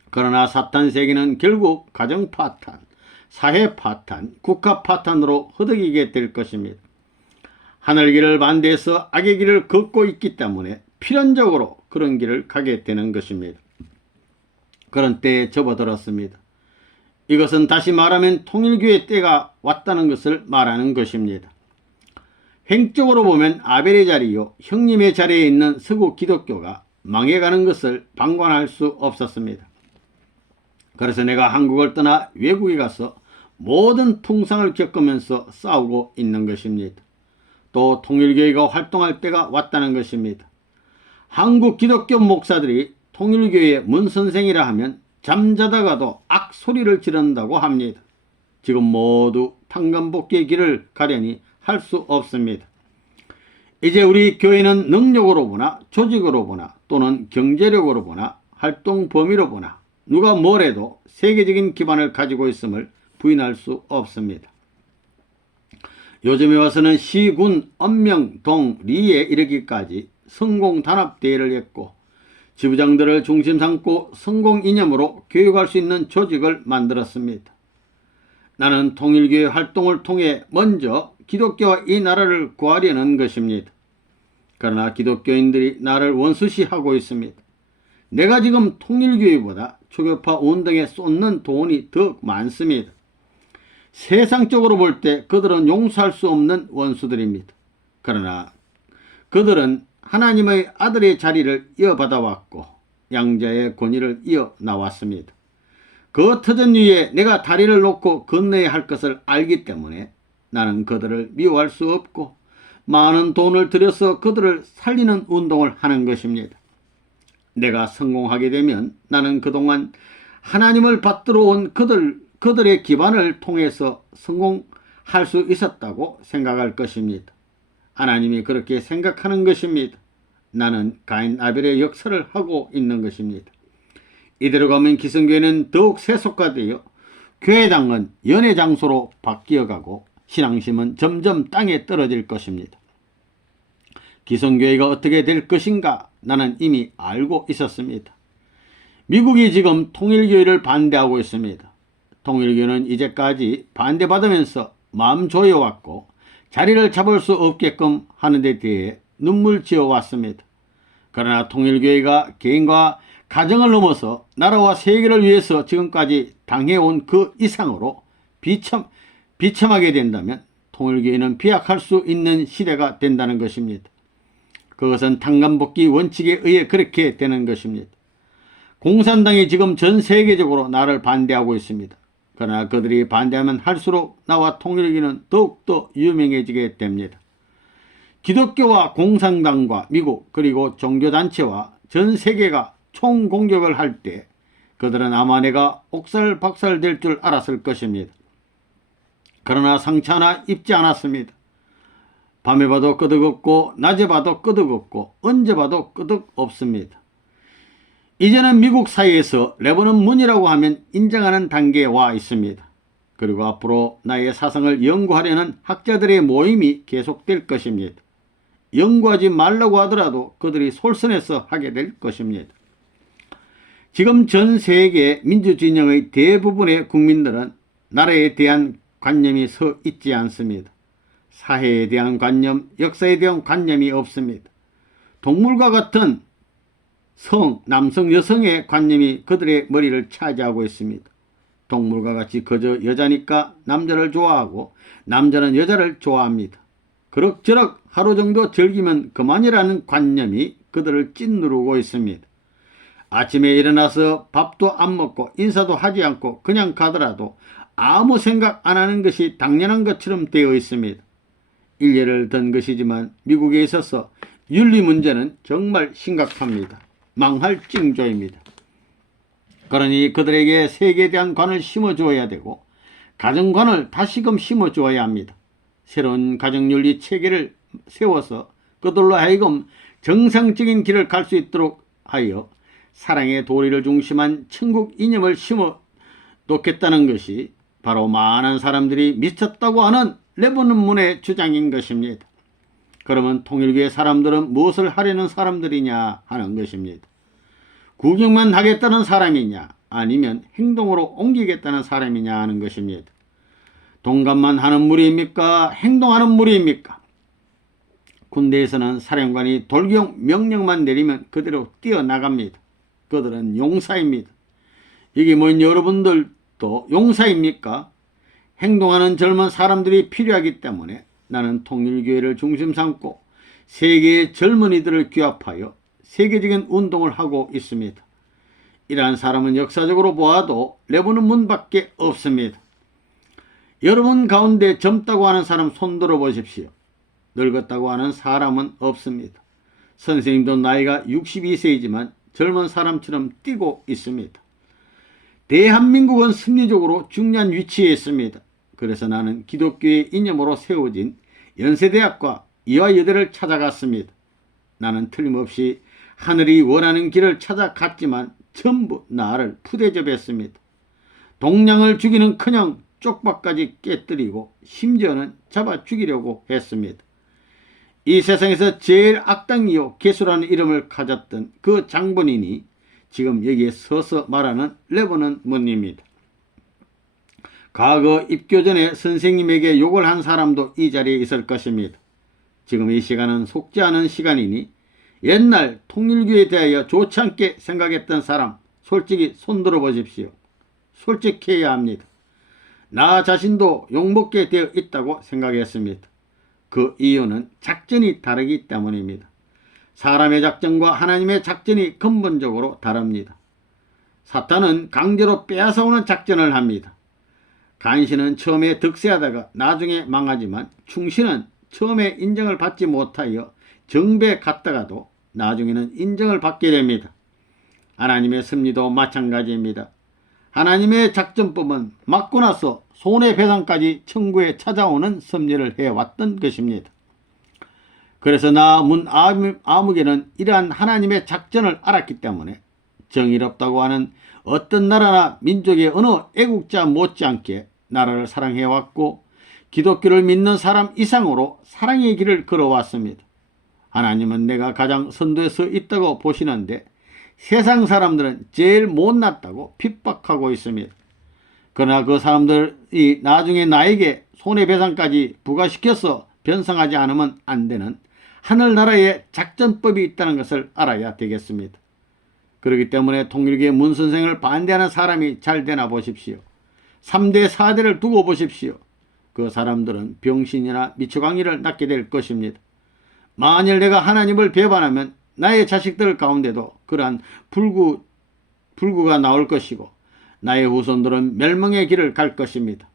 그러나 사탄 세계는 결국 가정 파탄, 사회 파탄, 국가 파탄으로 허덕이게 될 것입니다. 하늘 길을 반대해서 악의 길을 걷고 있기 때문에 필연적으로 그런 길을 가게 되는 것입니다. 그런 때에 접어들었습니다. 이것은 다시 말하면 통일교회 때가 왔다는 것을 말하는 것입니다. 횡적으로 보면 아벨의 자리요 형님의 자리에 있는 서구 기독교가 망해가는 것을 방관할 수 없었습니다. 그래서 내가 한국을 떠나 외국에 가서 모든 풍상을 겪으면서 싸우고 있는 것입니다. 또 통일교회가 활동할 때가 왔다는 것입니다. 한국 기독교 목사들이 통일교회의 문선생이라 하면 잠자다가도 악소리를 지른다고 합니다. 지금 모두 탕감복귀의 길을 가려니 할 수 없습니다. 이제 우리 교회는 능력으로 보나 조직으로 보나 또는 경제력으로 보나 활동 범위로 보나 누가 뭐래도 세계적인 기반을 가지고 있음을 부인할 수 없습니다. 요즘에 와서는 시, 군, 언명, 동, 리에 이르기까지 성공단합대회를 했고 지부장들을 중심 삼고 성공 이념으로 교육할 수 있는 조직을 만들었습니다. 나는 통일교회 활동을 통해 먼저 기독교와 이 나라를 구하려는 것입니다. 그러나 기독교인들이 나를 원수시하고 있습니다. 내가 지금 통일교회보다 초교파 운동에 쏟는 돈이 더 많습니다. 세상적으로 볼 때 그들은 용서할 수 없는 원수들입니다. 그러나 그들은 하나님의 아들의 자리를 이어받아 왔고 양자의 권위를 이어나왔습니다. 그 터전 위에 내가 다리를 놓고 건너야 할 것을 알기 때문에 나는 그들을 미워할 수 없고 많은 돈을 들여서 그들을 살리는 운동을 하는 것입니다. 내가 성공하게 되면 나는 그동안 하나님을 받들어 온 그들의 기반을 통해서 성공할 수 있었다고 생각할 것입니다. 하나님이 그렇게 생각하는 것입니다. 나는 가인 아벨의 역사를 하고 있는 것입니다. 이대로 가면 기성교회는 더욱 세속화되어 교회당은 연회장소로 바뀌어가고 신앙심은 점점 땅에 떨어질 것입니다. 기성교회가 어떻게 될 것인가 나는 이미 알고 있었습니다. 미국이 지금 통일교회를 반대하고 있습니다. 통일교회는 이제까지 반대받으면서 마음 조여왔고 자리를 잡을 수 없게끔 하는 데 대해 눈물 지어왔습니다. 그러나 통일교회가 개인과 가정을 넘어서 나라와 세계를 위해서 지금까지 당해온 그 이상으로 비참하게 된다면 통일교회는 비약할 수 있는 시대가 된다는 것입니다. 그것은 탕감복귀 원칙에 의해 그렇게 되는 것입니다. 공산당이 지금 전 세계적으로 나를 반대하고 있습니다. 그러나 그들이 반대하면 할수록 나와 통일교는 더욱더 유명해지게 됩니다. 기독교와 공산당과 미국 그리고 종교단체와 전 세계가 총공격을 할 때 그들은 아마 내가 옥살박살 될 줄 알았을 것입니다. 그러나 상처 하나 입지 않았습니다. 밤에 봐도 끄덕 없고 낮에 봐도 끄덕 없고 언제 봐도 끄덕 없습니다. 이제는 미국 사회에서 레버넌 문이라고 하면 인정하는 단계에 와 있습니다. 그리고 앞으로 나의 사상을 연구하려는 학자들의 모임이 계속될 것입니다. 연구하지 말라고 하더라도 그들이 솔선해서 하게 될 것입니다. 지금 전 세계 민주진영의 대부분의 국민들은 나라에 대한 관념이 서 있지 않습니다. 사회에 대한 관념, 역사에 대한 관념이 없습니다. 동물과 같은 남성, 여성의 관념이 그들의 머리를 차지하고 있습니다. 동물과 같이 그저 여자니까 남자를 좋아하고 남자는 여자를 좋아합니다. 그럭저럭 하루 정도 즐기면 그만이라는 관념이 그들을 찐누르고 있습니다. 아침에 일어나서 밥도 안 먹고 인사도 하지 않고 그냥 가더라도 아무 생각 안 하는 것이 당연한 것처럼 되어 있습니다. 일례를 든 것이지만 미국에 있어서 윤리 문제는 정말 심각합니다. 망할 징조입니다. 그러니 그들에게 세계에 대한 관을 심어주어야 되고 가정관을 다시금 심어주어야 합니다. 새로운 가정윤리 체계를 세워서 그들로 하여금 정상적인 길을 갈 수 있도록 하여 사랑의 도리를 중심한 천국 이념을 심어 놓겠다는 것이 바로 많은 사람들이 미쳤다고 하는 레버넌 문의 주장인 것입니다. 그러면 통일교의 사람들은 무엇을 하려는 사람들이냐 하는 것입니다. 구경만 하겠다는 사람이냐 아니면 행동으로 옮기겠다는 사람이냐 하는 것입니다. 동감만 하는 무리입니까? 행동하는 무리입니까? 군대에서는 사령관이 돌격 명령만 내리면 그대로 뛰어나갑니다. 그들은 용사입니다. 이게 뭔 여러분들도 용사입니까? 행동하는 젊은 사람들이 필요하기 때문에 나는 통일교회를 중심 삼고 세계의 젊은이들을 규합하여 세계적인 운동을 하고 있습니다. 이러한 사람은 역사적으로 보아도 레버넌 문밖에 없습니다. 여러분 가운데 젊다고 하는 사람 손들어 보십시오. 늙었다고 하는 사람은 없습니다. 선생님도 나이가 62세이지만 젊은 사람처럼 뛰고 있습니다. 대한민국은 심리적으로 중요한 위치에 있습니다. 그래서 나는 기독교의 이념으로 세워진 연세대학과 이화여대를 찾아갔습니다. 나는 틀림없이 하늘이 원하는 길을 찾아갔지만 전부 나를 푸대접했습니다. 동량을 죽이는커녕 쪽박까지 깨뜨리고 심지어는 잡아 죽이려고 했습니다. 이 세상에서 제일 악당이요 개수라는 이름을 가졌던 그 장본인이 지금 여기에 서서 말하는 레버넌 문입니다. 과거 입교 전에 선생님에게 욕을 한 사람도 이 자리에 있을 것입니다. 지금 이 시간은 속지 않은 시간이니 옛날 통일교에 대하여 좋지 않게 생각했던 사람 솔직히 손들어 보십시오. 솔직해야 합니다. 나 자신도 욕먹게 되어 있다고 생각했습니다. 그 이유는 작전이 다르기 때문입니다. 사람의 작전과 하나님의 작전이 근본적으로 다릅니다. 사탄은 강제로 빼앗아오는 작전을 합니다. 간신은 처음에 득세하다가 나중에 망하지만 충신은 처음에 인정을 받지 못하여 정배 갔다가도 나중에는 인정을 받게 됩니다. 하나님의 섭리도 마찬가지입니다. 하나님의 작전법은 맞고 나서 손해배상까지 청구에 찾아오는 섭리를 해왔던 것입니다. 그래서 나 문 아무개는 이러한 하나님의 작전을 알았기 때문에 정의롭다고 하는 어떤 나라나 민족의 어느 애국자 못지않게 나라를 사랑해왔고 기독교를 믿는 사람 이상으로 사랑의 길을 걸어왔습니다. 하나님은 내가 가장 선두에 서 있다고 보시는데 세상 사람들은 제일 못났다고 핍박하고 있습니다. 그러나 그 사람들이 나중에 나에게 손해배상까지 부과시켜서 변상하지 않으면 안 되는 하늘나라의 작전법이 있다는 것을 알아야 되겠습니다. 그렇기 때문에 통일교의 문 선생을 반대하는 사람이 잘 되나 보십시오. 3대 4대를 두고 보십시오. 그 사람들은 병신이나 미쳐광이를 낳게 될 것입니다. 만일 내가 하나님을 배반하면 나의 자식들 가운데도 그러한 불구가 나올 것이고 나의 후손들은 멸망의 길을 갈 것입니다.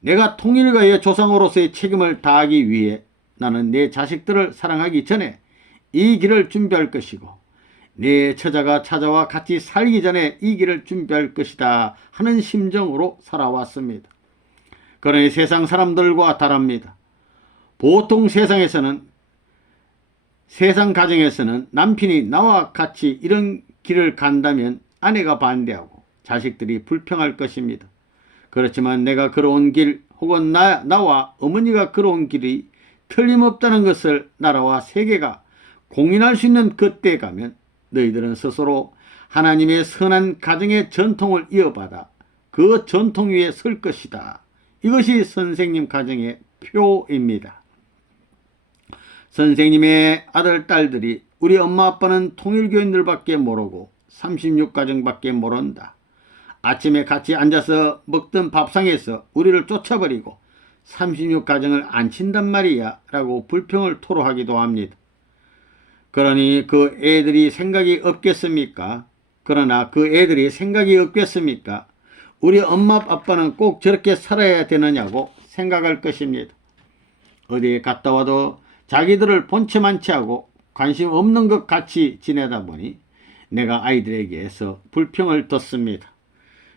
내가 통일가의 조상으로서의 책임을 다하기 위해 나는 내 자식들을 사랑하기 전에 이 길을 준비할 것이고 내 처자가 찾아와 같이 살기 전에 이 길을 준비할 것이다 하는 심정으로 살아왔습니다. 그러니 세상 사람들과 다릅니다. 보통 세상 가정에서는 남편이 나와 같이 이런 길을 간다면 아내가 반대하고 자식들이 불평할 것입니다. 그렇지만 내가 걸어온 길 혹은 나와 어머니가 걸어온 길이 틀림없다는 것을 나라와 세계가 공인할 수 있는 그때에 가면 너희들은 스스로 하나님의 선한 가정의 전통을 이어받아 그 전통 위에 설 것이다. 이것이 선생님 가정의 표입니다. 선생님의 아들, 딸들이 우리 엄마 아빠는 통일교인들밖에 모르고 36가정밖에 모른다. 아침에 같이 앉아서 먹던 밥상에서 우리를 쫓아버리고 36가정을 안 친단 말이야 라고 불평을 토로하기도 합니다. 그러니 그 애들이 생각이 없겠습니까? 그러나 그 애들이 생각이 없겠습니까? 우리 엄마 아빠는 꼭 저렇게 살아야 되느냐고 생각할 것입니다. 어디에 갔다 와도 자기들을 본체만치 하고 관심 없는 것 같이 지내다 보니 내가 아이들에게서 불평을 듣습니다.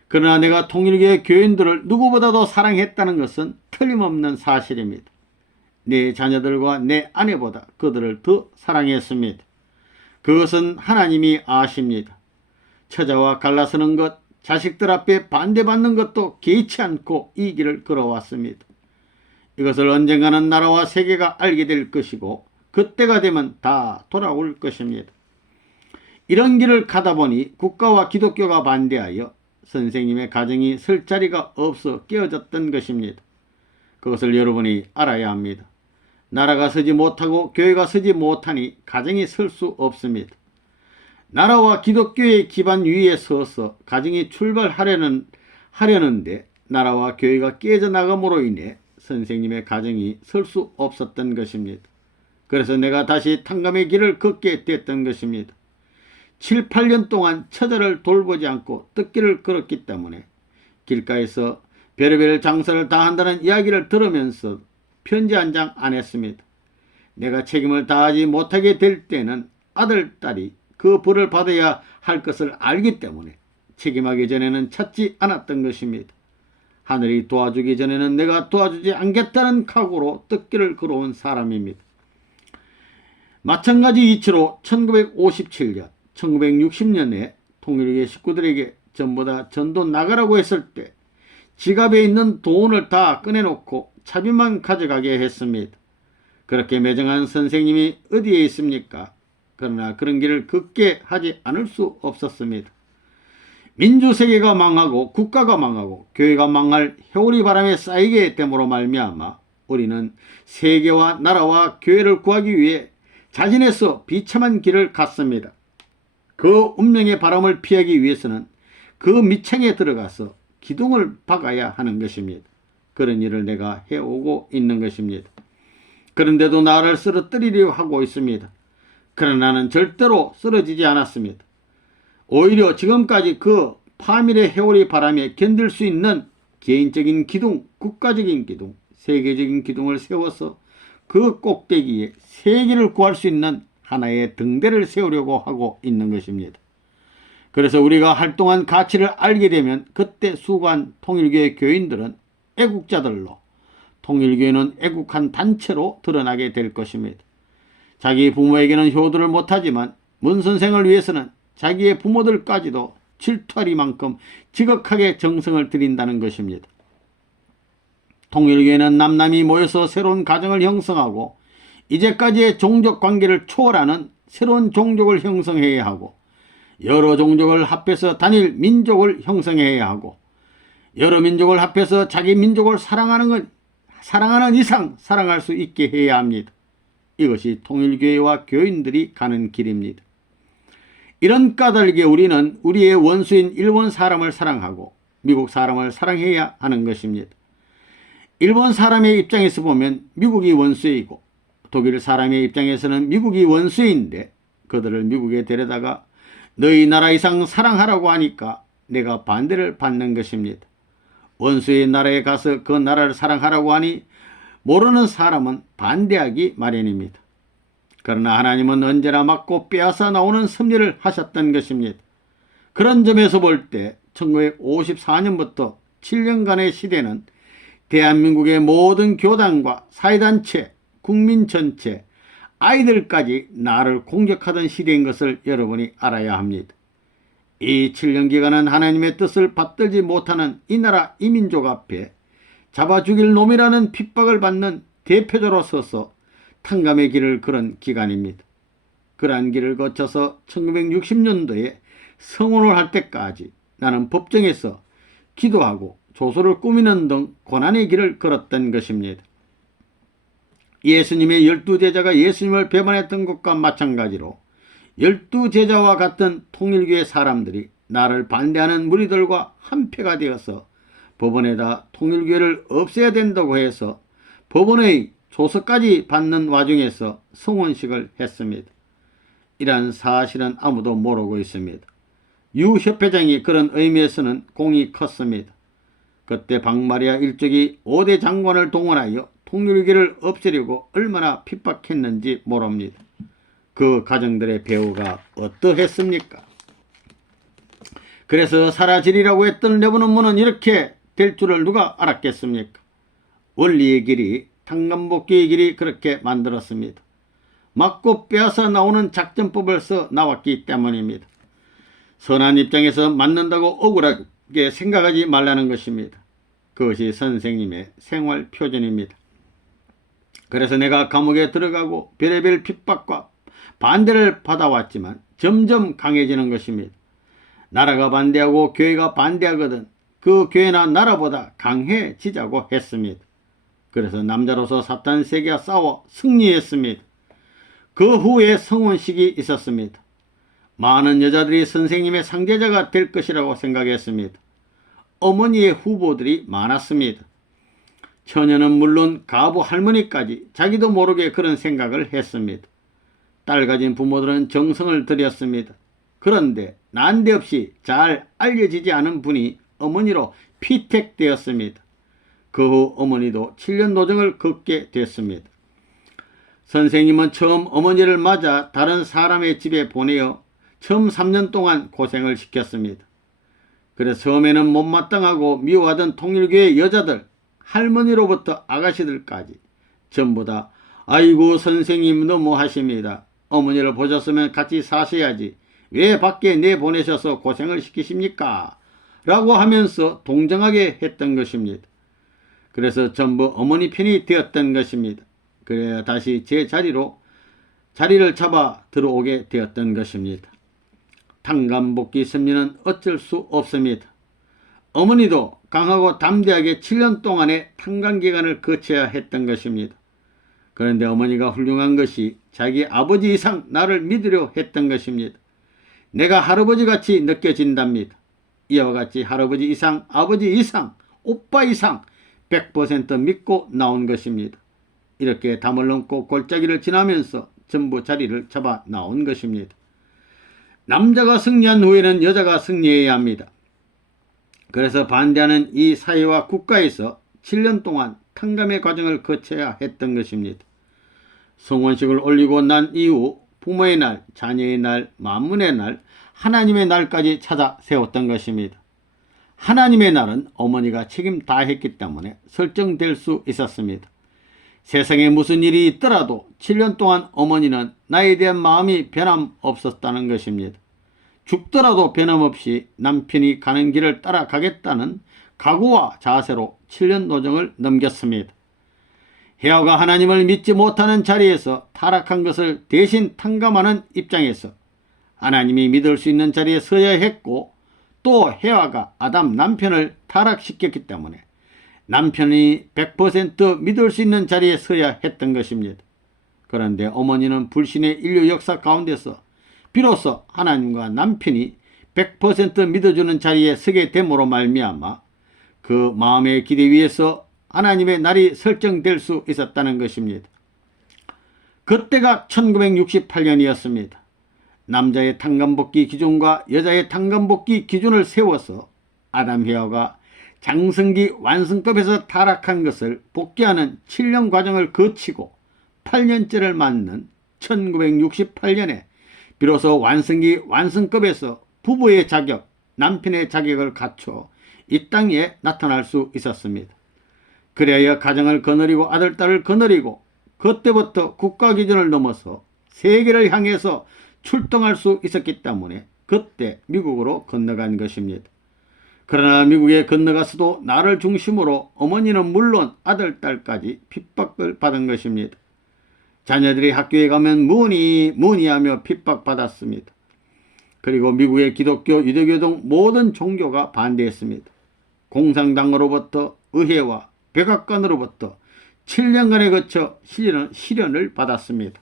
그러나 내가 통일교의 교인들을 누구보다도 사랑했다는 것은 틀림없는 사실입니다. 내 자녀들과 내 아내보다 그들을 더 사랑했습니다. 그것은 하나님이 아십니다. 처자와 갈라서는 것, 자식들 앞에 반대받는 것도 개의치 않고 이 길을 걸어왔습니다. 이것을 언젠가는 나라와 세계가 알게 될 것이고 그때가 되면 다 돌아올 것입니다. 이런 길을 가다 보니 국가와 기독교가 반대하여 선생님의 가정이 설 자리가 없어 깨어졌던 것입니다. 그것을 여러분이 알아야 합니다. 나라가 서지 못하고 교회가 서지 못하니 가정이 설 수 없습니다. 나라와 기독교의 기반 위에 서서 가정이 출발하려는데 나라와 교회가 깨져나감으로 인해 선생님의 가정이 설 수 없었던 것입니다. 그래서 내가 다시 탕감의 길을 걷게 됐던 것입니다. 7, 8년 동안 처자를 돌보지 않고 뜻길을 걸었기 때문에 길가에서 별의별 장사를 다 한다는 이야기를 들으면서 편지 한 장 안 했습니다. 내가 책임을 다하지 못하게 될 때는 아들, 딸이 그 벌을 받아야 할 것을 알기 때문에 책임하기 전에는 찾지 않았던 것입니다. 하늘이 도와주기 전에는 내가 도와주지 않겠다는 각오로 뜻길을 걸어온 사람입니다. 마찬가지 이치로 1957년, 1960년에 통일교 식구들에게 전부 다 전도 나가라고 했을 때 지갑에 있는 돈을 다 꺼내놓고 차비만 가져가게 했습니다. 그렇게 매정한 선생님이 어디에 있습니까? 그러나 그런 길을 걷게 하지 않을 수 없었습니다. 민주세계가 망하고 국가가 망하고 교회가 망할 회오리 바람에 쌓이게 됨으로 말미암아 우리는 세계와 나라와 교회를 구하기 위해 자진해서 비참한 길을 갔습니다. 그 운명의 바람을 피하기 위해서는 그 밑창에 들어가서 기둥을 박아야 하는 것입니다. 그런 일을 내가 해오고 있는 것입니다. 그런데도 나를 쓰러뜨리려 하고 있습니다. 그러나 나는 절대로 쓰러지지 않았습니다. 오히려 지금까지 그 파멸의 회오리 바람에 견딜 수 있는 개인적인 기둥, 국가적인 기둥, 세계적인 기둥을 세워서 그 꼭대기에 세계를 구할 수 있는 하나의 등대를 세우려고 하고 있는 것입니다. 그래서 우리가 활동한 가치를 알게 되면 그때 수고한 통일교의 교인들은 애국자들로, 통일교회는 애국한 단체로 드러나게 될 것입니다. 자기 부모에게는 효도를 못하지만 문선생을 위해서는 자기의 부모들까지도 질투하리만큼 지극하게 정성을 들인다는 것입니다. 통일교회는 남남이 모여서 새로운 가정을 형성하고 이제까지의 종족 관계를 초월하는 새로운 종족을 형성해야 하고 여러 종족을 합해서 단일 민족을 형성해야 하고 여러 민족을 합해서 자기 민족을 사랑하는 이상 사랑할 수 있게 해야 합니다. 이것이 통일교회와 교인들이 가는 길입니다. 이런 까닭에 우리는 우리의 원수인 일본 사람을 사랑하고 미국 사람을 사랑해야 하는 것입니다. 일본 사람의 입장에서 보면 미국이 원수이고 독일 사람의 입장에서는 미국이 원수인데 그들을 미국에 데려다가 너희 나라 이상 사랑하라고 하니까 내가 반대를 받는 것입니다. 원수의 나라에 가서 그 나라를 사랑하라고 하니 모르는 사람은 반대하기 마련입니다. 그러나 하나님은 언제나 맞고 빼앗아 나오는 섭리를 하셨던 것입니다. 그런 점에서 볼 때 1954년부터 7년간의 시대는 대한민국의 모든 교단과 사회단체, 국민 전체, 아이들까지 나를 공격하던 시대인 것을 여러분이 알아야 합니다. 이 7년 기간은 하나님의 뜻을 받들지 못하는 이 나라 이민족 앞에 잡아 죽일 놈이라는 핍박을 받는 대표자로 서서 탕감의 길을 걸은 기간입니다. 그러한 길을 거쳐서 1960년도에 성혼을 할 때까지 나는 법정에서 기도하고 조서를 꾸미는 등 고난의 길을 걸었던 것입니다. 예수님의 12제자가 예수님을 배반했던 것과 마찬가지로 12제자와 같은 통일교의 사람들이 나를 반대하는 무리들과 한패가 되어서 법원에다 통일교회를 없애야 된다고 해서 법원의 조서까지 받는 와중에서 성혼식을 했습니다. 이러한 사실은 아무도 모르고 있습니다. 유 협회장이 그런 의미에서는 공이 컸습니다. 그때 박마리아 일족이 5대 장관을 동원하여 통일교를 없애려고 얼마나 핍박했는지 모릅니다. 그 가정들의 배후가 어떠했습니까? 그래서 사라지리라고 했던 레바논문은 이렇게 될 줄을 누가 알았겠습니까? 원리의 길이, 탕감복귀의 길이 그렇게 만들었습니다. 맞고 빼앗아 나오는 작전법을 써 나왔기 때문입니다. 선한 입장에서 맞는다고 억울하게 생각하지 말라는 것입니다. 그것이 선생님의 생활 표준입니다. 그래서 내가 감옥에 들어가고 별의별 핍박과 반대를 받아왔지만 점점 강해지는 것입니다. 나라가 반대하고 교회가 반대하거든 그 교회나 나라보다 강해지자고 했습니다. 그래서 남자로서 사탄 세계와 싸워 승리했습니다. 그 후에 성혼식이 있었습니다. 많은 여자들이 선생님의 상대자가 될 것이라고 생각했습니다. 어머니의 후보들이 많았습니다. 처녀는 물론 가부 할머니까지 자기도 모르게 그런 생각을 했습니다. 딸 가진 부모들은 정성을 들였습니다. 그런데 난데없이 잘 알려지지 않은 분이 어머니로 피택되었습니다. 그 후 어머니도 7년 노정을 겪게 됐습니다. 선생님은 처음 어머니를 맞아 다른 사람의 집에 보내어 처음 3년 동안 고생을 시켰습니다. 그래서 처음에는 못마땅하고 미워하던 통일교의 여자들, 할머니로부터 아가씨들까지 전부 다 아이고 선생님 너무하십니다. 어머니를 보셨으면 같이 사셔야지. 왜 밖에 내보내셔서 고생을 시키십니까? 라고 하면서 동정하게 했던 것입니다. 그래서 전부 어머니 편이 되었던 것입니다. 그래야 다시 제 자리를 잡아 들어오게 되었던 것입니다. 탕감복귀 섭리는 어쩔 수 없습니다. 어머니도 강하고 담대하게 7년 동안의 탕감기간을 거쳐야 했던 것입니다. 그런데 어머니가 훌륭한 것이 자기 아버지 이상 나를 믿으려 했던 것입니다. 내가 할아버지같이 느껴진답니다. 이와 같이 할아버지 이상, 아버지 이상, 오빠 이상 100% 믿고 나온 것입니다. 이렇게 담을 넘고 골짜기를 지나면서 전부 자리를 잡아 나온 것입니다. 남자가 승리한 후에는 여자가 승리해야 합니다. 그래서 반대하는 이 사회와 국가에서 7년 동안 탕감의 과정을 거쳐야 했던 것입니다. 성혼식을 올리고 난 이후 부모의 날, 자녀의 날, 만문의 날, 하나님의 날까지 찾아 세웠던 것입니다. 하나님의 날은 어머니가 책임 다 했기 때문에 설정될 수 있었습니다. 세상에 무슨 일이 있더라도 7년 동안 어머니는 나에 대한 마음이 변함없었다는 것입니다. 죽더라도 변함없이 남편이 가는 길을 따라가겠다는 각오와 자세로 7년 노정을 넘겼습니다. 헤어가 하나님을 믿지 못하는 자리에서 타락한 것을 대신 탕감하는 입장에서 하나님이 믿을 수 있는 자리에 서야 했고, 또 헤와가 아담 남편을 타락시켰기 때문에 남편이 100% 믿을 수 있는 자리에 서야 했던 것입니다. 그런데 어머니는 불신의 인류 역사 가운데서 비로소 하나님과 남편이 100% 믿어주는 자리에 서게 됨으로 말미암아 그 마음의 기대 위에서 하나님의 날이 설정될 수 있었다는 것입니다. 그때가 1968년이었습니다. 남자의 탕감복귀 기준과 여자의 탕감복귀 기준을 세워서 아담 해와가 장성기 완성급에서 타락한 것을 복귀하는 7년 과정을 거치고 8년째를 맞는 1968년에 비로소 완성기 완성급에서 부부의 자격, 남편의 자격을 갖춰 이 땅에 나타날 수 있었습니다. 그래야 가정을 거느리고 아들, 딸을 거느리고 그때부터 국가 기준을 넘어서 세계를 향해서 출동할 수 있었기 때문에 그때 미국으로 건너간 것입니다. 그러나 미국에 건너가서도 나를 중심으로 어머니는 물론 아들, 딸까지 핍박을 받은 것입니다. 자녀들이 학교에 가면 뭐니 하며 핍박받았습니다. 그리고 미국의 기독교, 유대교 등 모든 종교가 반대했습니다. 공산당으로부터 의회와 백악관으로부터 7년간에 거쳐 시련을 받았습니다.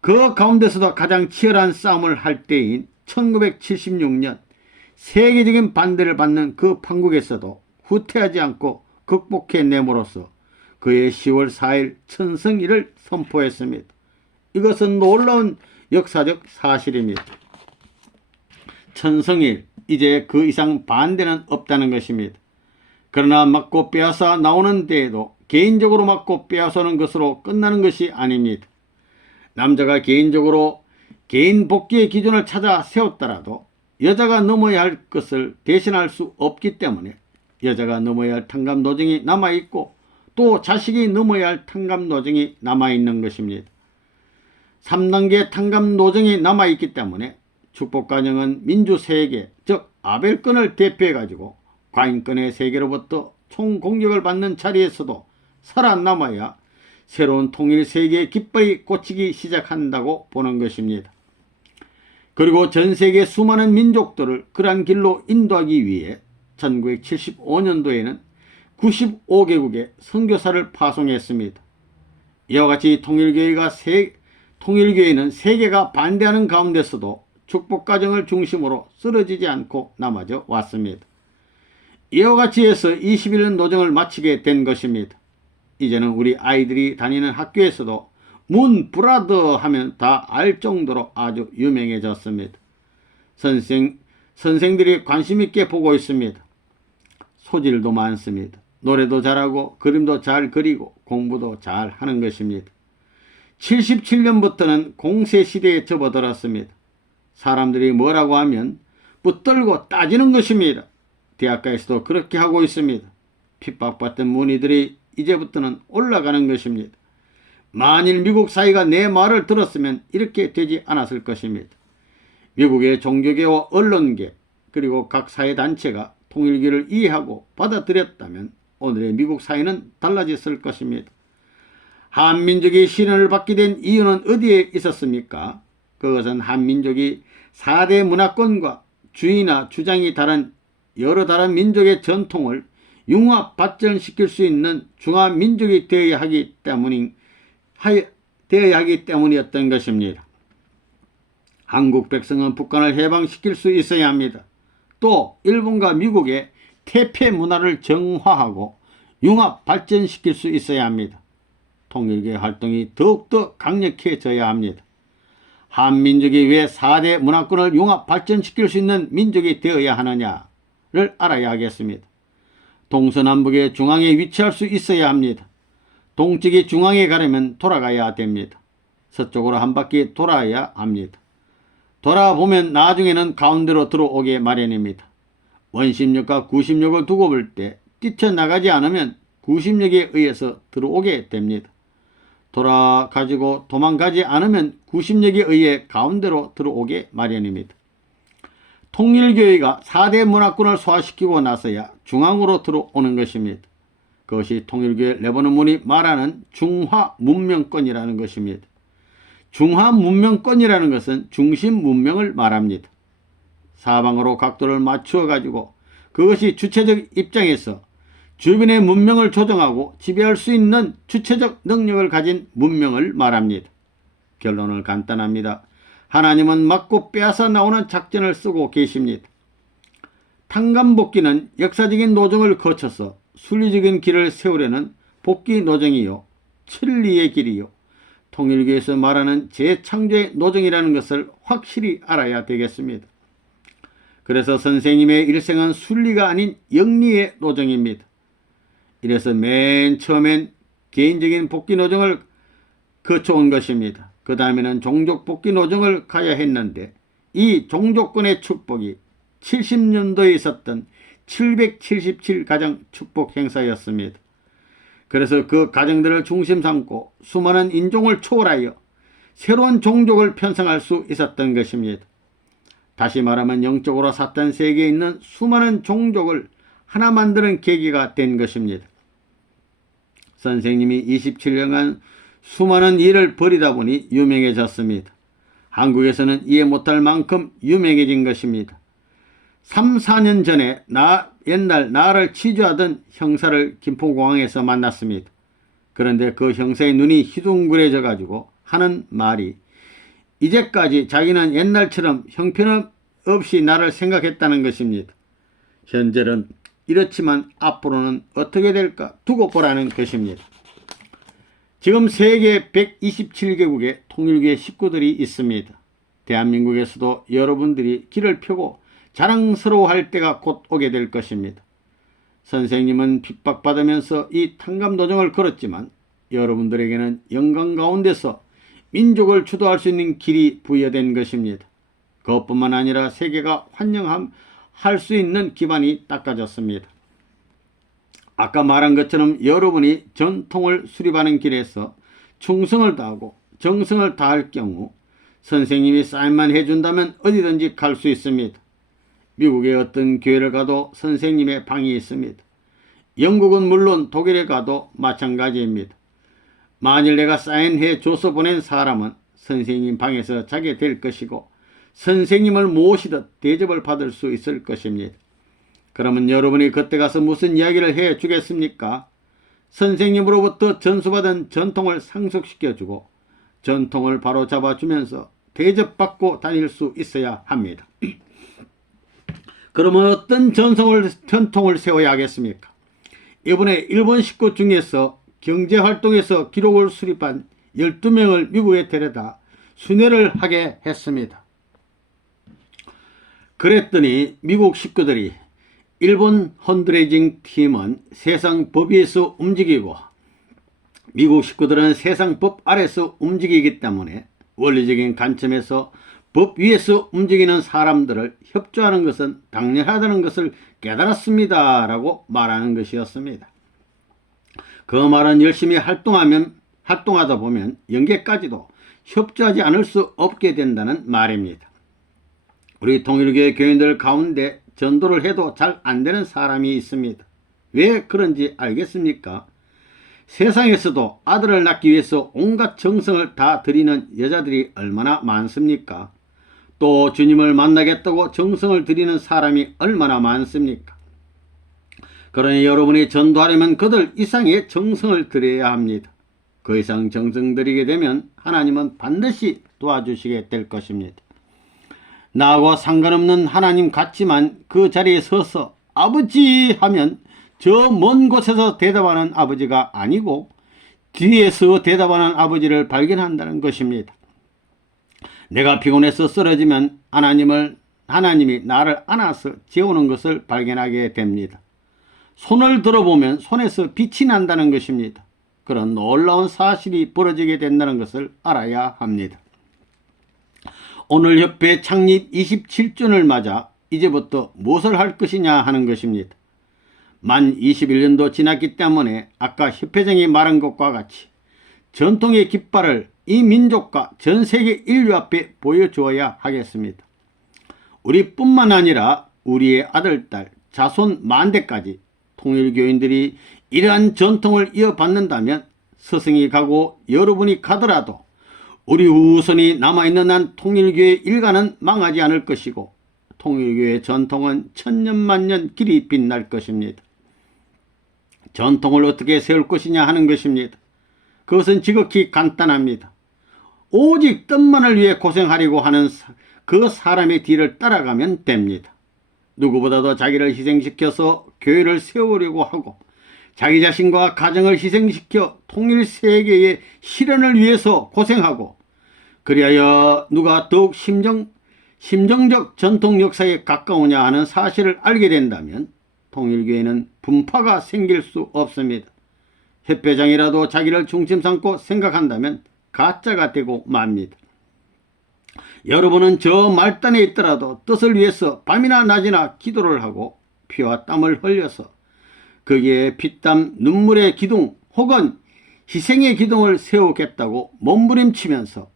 그 가운데서도 가장 치열한 싸움을 할 때인 1976년 세계적인 반대를 받는 그 판국에서도 후퇴하지 않고 극복해내므로써 그의 10월 4일 천성일을 선포했습니다. 이것은 놀라운 역사적 사실입니다. 천성일, 이제 그 이상 반대는 없다는 것입니다. 그러나 맞고 빼앗아 나오는 데에도 개인적으로 맞고 빼앗아오는 것으로 끝나는 것이 아닙니다. 남자가 개인적으로 개인 복귀의 기준을 찾아 세웠더라도 여자가 넘어야 할 것을 대신할 수 없기 때문에 여자가 넘어야 할 탕감 노정이 남아있고 또 자식이 넘어야 할 탕감 노정이 남아있는 것입니다. 3단계 탕감 노정이 남아있기 때문에 축복가정은 민주세계, 즉 아벨권을 대표해가지고 과인권의 세계로부터 총공격을 받는 자리에서도 살아남아야 새로운 통일세계의 깃발이 꽂히기 시작한다고 보는 것입니다. 그리고 전세계 수많은 민족들을 그러한 길로 인도하기 위해 1975년도에는 95개국에 선교사를 파송했습니다. 이와 같이 통일교회는 세계가 반대하는 가운데서도 축복가정을 중심으로 쓰러지지 않고 남아져 왔습니다. 이와 같이 해서 21년 노정을 마치게 된 것입니다. 이제는 우리 아이들이 다니는 학교에서도 문 브라더 하면 다 알 정도로 아주 유명해졌습니다. 선생들이 관심 있게 보고 있습니다. 소질도 많습니다. 노래도 잘하고 그림도 잘 그리고 공부도 잘 하는 것입니다. 77년부터는 공세시대에 접어들었습니다. 사람들이 뭐라고 하면 붙들고 따지는 것입니다. 대학가에서도 그렇게 하고 있습니다. 핍박받던 문의들이 이제부터는 올라가는 것입니다. 만일 미국 사회가 내 말을 들었으면 이렇게 되지 않았을 것입니다. 미국의 종교계와 언론계 그리고 각 사회단체가 통일교를 이해하고 받아들였다면 오늘의 미국 사회는 달라졌을 것입니다. 한민족이 시련을 받게 된 이유는 어디에 있었습니까? 그것은 한민족이 4대 문화권과 주의나 주장이 다른 여러 다른 민족의 전통을 융합 발전시킬 수 있는 중화민족이 되어야 하기 때문이었던 것입니다. 한국 백성은 북한을 해방시킬 수 있어야 합니다. 또 일본과 미국의 태폐 문화를 정화하고 융합 발전시킬 수 있어야 합니다. 통일교의 활동이 더욱더 강력해져야 합니다. 한민족이 왜 4대 문화권을 융합 발전시킬 수 있는 민족이 되어야 하느냐를 알아야 하겠습니다. 동서남북의 중앙에 위치할 수 있어야 합니다. 동쪽이 중앙에 가려면 돌아가야 됩니다. 서쪽으로 한 바퀴 돌아야 합니다. 돌아보면 나중에는 가운데로 들어오게 마련입니다. 원심력과 구심력을 두고 볼 때 뛰쳐나가지 않으면 구심력에 의해서 들어오게 됩니다. 돌아가지고 도망가지 않으면 구심력에 의해 가운데로 들어오게 마련입니다. 통일교회가 4대 문화권을 소화시키고 나서야 중앙으로 들어오는 것입니다. 그것이 통일교회 레버논문이 말하는 중화문명권이라는 것입니다. 중화문명권이라는 것은 중심문명을 말합니다. 사방으로 각도를 맞추어 가지고 그것이 주체적 입장에서 주변의 문명을 조정하고 지배할 수 있는 주체적 능력을 가진 문명을 말합니다. 결론은 간단합니다. 하나님은 맞고 빼앗아 나오는 작전을 쓰고 계십니다. 탕감복귀는 역사적인 노정을 거쳐서 순리적인 길을 세우려는 복귀 노정이요 진리의 길이요 통일교에서 말하는 재창조의 노정이라는 것을 확실히 알아야 되겠습니다. 그래서 선생님의 일생은 순리가 아닌 영리의 노정입니다. 이래서 맨 처음엔 개인적인 복귀 노정을 거쳐온 것입니다. 그 다음에는 종족 복귀 노정을 가야 했는데 이 종족권의 축복이 70년도에 있었던 777가정 축복 행사였습니다. 그래서 그 가정들을 중심 삼고 수많은 인종을 초월하여 새로운 종족을 편성할 수 있었던 것입니다. 다시 말하면 영적으로 사탄 세계에 있는 수많은 종족을 하나 만드는 계기가 된 것입니다. 선생님이 27년간 수많은 일을 벌이다 보니 유명해졌습니다. 한국에서는 이해 못할 만큼 유명해진 것입니다. 3, 4년 전에 옛날 나를 취조하던 형사를 김포공항에서 만났습니다. 그런데 그 형사의 눈이 희둥그레져 가지고 하는 말이 이제까지 자기는 옛날처럼 형편없이 나를 생각했다는 것입니다. 현재는 이렇지만 앞으로는 어떻게 될까 두고 보라는 것입니다. 지금 세계 127개국에 통일교의 식구들이 있습니다. 대한민국에서도 여러분들이 길을 펴고 자랑스러워할 때가 곧 오게 될 것입니다. 선생님은 핍박받으면서 이 탕감도정을 걸었지만 여러분들에게는 영광 가운데서 민족을 주도할 수 있는 길이 부여된 것입니다. 그것뿐만 아니라 세계가 환영할 수 있는 기반이 닦아졌습니다. 아까 말한 것처럼 여러분이 전통을 수립하는 길에서 충성을 다하고 정성을 다할 경우 선생님이 사인만 해준다면 어디든지 갈 수 있습니다. 미국의 어떤 교회를 가도 선생님의 방이 있습니다. 영국은 물론 독일에 가도 마찬가지입니다. 만일 내가 사인해 줘서 보낸 사람은 선생님 방에서 자게 될 것이고 선생님을 모시듯 대접을 받을 수 있을 것입니다. 그러면 여러분이 그때 가서 무슨 이야기를 해 주겠습니까? 선생님으로부터 전수받은 전통을 상속시켜주고 전통을 바로 잡아주면서 대접받고 다닐 수 있어야 합니다. 그러면 어떤 전통을 세워야 하겠습니까? 이번에 일본 식구 중에서 경제활동에서 기록을 수립한 12명을 미국에 데려다 순회를 하게 했습니다. 그랬더니 미국 식구들이 일본 헌드레이징 팀은 세상 법 위에서 움직이고 미국 식구들은 세상 법 아래서 움직이기 때문에 원리적인 관점에서 법 위에서 움직이는 사람들을 협조하는 것은 당연하다는 것을 깨달았습니다. 라고 말하는 것이었습니다. 그 말은 열심히 활동하다 보면 영계까지도 협조하지 않을 수 없게 된다는 말입니다. 우리 통일교회 교인들 가운데 전도를 해도 잘 안되는 사람이 있습니다. 왜 그런지 알겠습니까? 세상에서도 아들을 낳기 위해서 온갖 정성을 다 들이는 여자들이 얼마나 많습니까? 또 주님을 만나겠다고 정성을 들이는 사람이 얼마나 많습니까? 그러니 여러분이 전도하려면 그들 이상의 정성을 들여야 합니다. 그 이상 정성 들이게 되면 하나님은 반드시 도와주시게 될 것입니다. 나하고 상관없는 하나님 같지만 그 자리에 서서 아버지 하면 저 먼 곳에서 대답하는 아버지가 아니고 뒤에서 대답하는 아버지를 발견한다는 것입니다. 내가 피곤해서 쓰러지면 하나님이 나를 안아서 재우는 것을 발견하게 됩니다. 손을 들어보면 손에서 빛이 난다는 것입니다. 그런 놀라운 사실이 벌어지게 된다는 것을 알아야 합니다. 오늘 협회 창립 27주년을 맞아 이제부터 무엇을 할 것이냐 하는 것입니다. 만 21년도 지났기 때문에 아까 협회장이 말한 것과 같이 전통의 깃발을 이 민족과 전 세계 인류 앞에 보여주어야 하겠습니다. 우리뿐만 아니라 우리의 아들, 딸, 자손 만대까지 통일교인들이 이러한 전통을 이어받는다면 스승이 가고 여러분이 가더라도 우리 후손이 남아있는 한 통일교의 일가는 망하지 않을 것이고 통일교의 전통은 천년만년 길이 빛날 것입니다. 전통을 어떻게 세울 것이냐 하는 것입니다. 그것은 지극히 간단합니다. 오직 뜻만을 위해 고생하려고 하는 그 사람의 뒤를 따라가면 됩니다. 누구보다도 자기를 희생시켜서 교회를 세우려고 하고 자기 자신과 가정을 희생시켜 통일 세계의 실현을 위해서 고생하고, 그리하여 누가 더욱 심정적 전통 역사에 가까우냐 하는 사실을 알게 된다면 통일교회는 분파가 생길 수 없습니다. 협회장이라도 자기를 중심 삼고 생각한다면 가짜가 되고 맙니다. 여러분은 저 말단에 있더라도 뜻을 위해서 밤이나 낮이나 기도를 하고 피와 땀을 흘려서 거기에 피땀 눈물의 기둥 혹은 희생의 기둥을 세우겠다고 몸부림치면서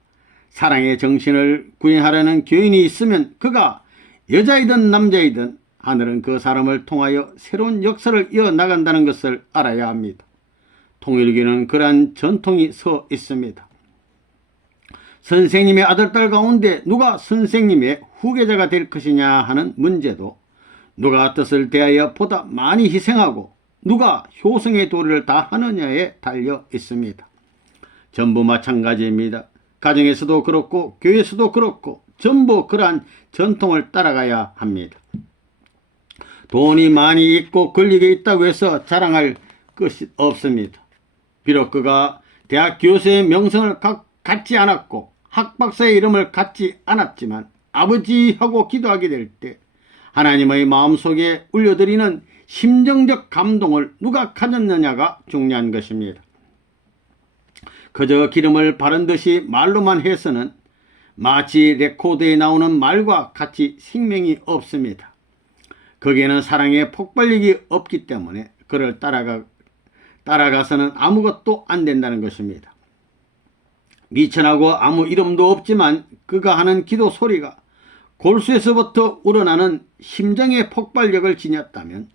사랑의 정신을 구현하려는 교인이 있으면 그가 여자이든 남자이든 하늘은 그 사람을 통하여 새로운 역사를 이어나간다는 것을 알아야 합니다. 통일교는 그러한 전통이 서 있습니다. 선생님의 아들, 딸 가운데 누가 선생님의 후계자가 될 것이냐 하는 문제도 누가 뜻을 대하여 보다 많이 희생하고 누가 효성의 도리를 다 하느냐에 달려 있습니다. 전부 마찬가지입니다. 가정에서도 그렇고 교회에서도 그렇고 전부 그러한 전통을 따라가야 합니다. 돈이 많이 있고 권력이 있다고 해서 자랑할 것이 없습니다. 비록 그가 대학 교수의 명성을 갖지 않았고 학박사의 이름을 갖지 않았지만 아버지하고 기도하게 될 때 하나님의 마음속에 울려드리는 심정적 감동을 누가 가졌느냐가 중요한 것입니다. 그저 기름을 바른 듯이 말로만 해서는 마치 레코드에 나오는 말과 같이 생명이 없습니다. 거기에는 사랑의 폭발력이 없기 때문에 그를 따라가서는 아무것도 안 된다는 것입니다. 미천하고 아무 이름도 없지만 그가 하는 기도 소리가 골수에서부터 우러나는 심정의 폭발력을 지녔다면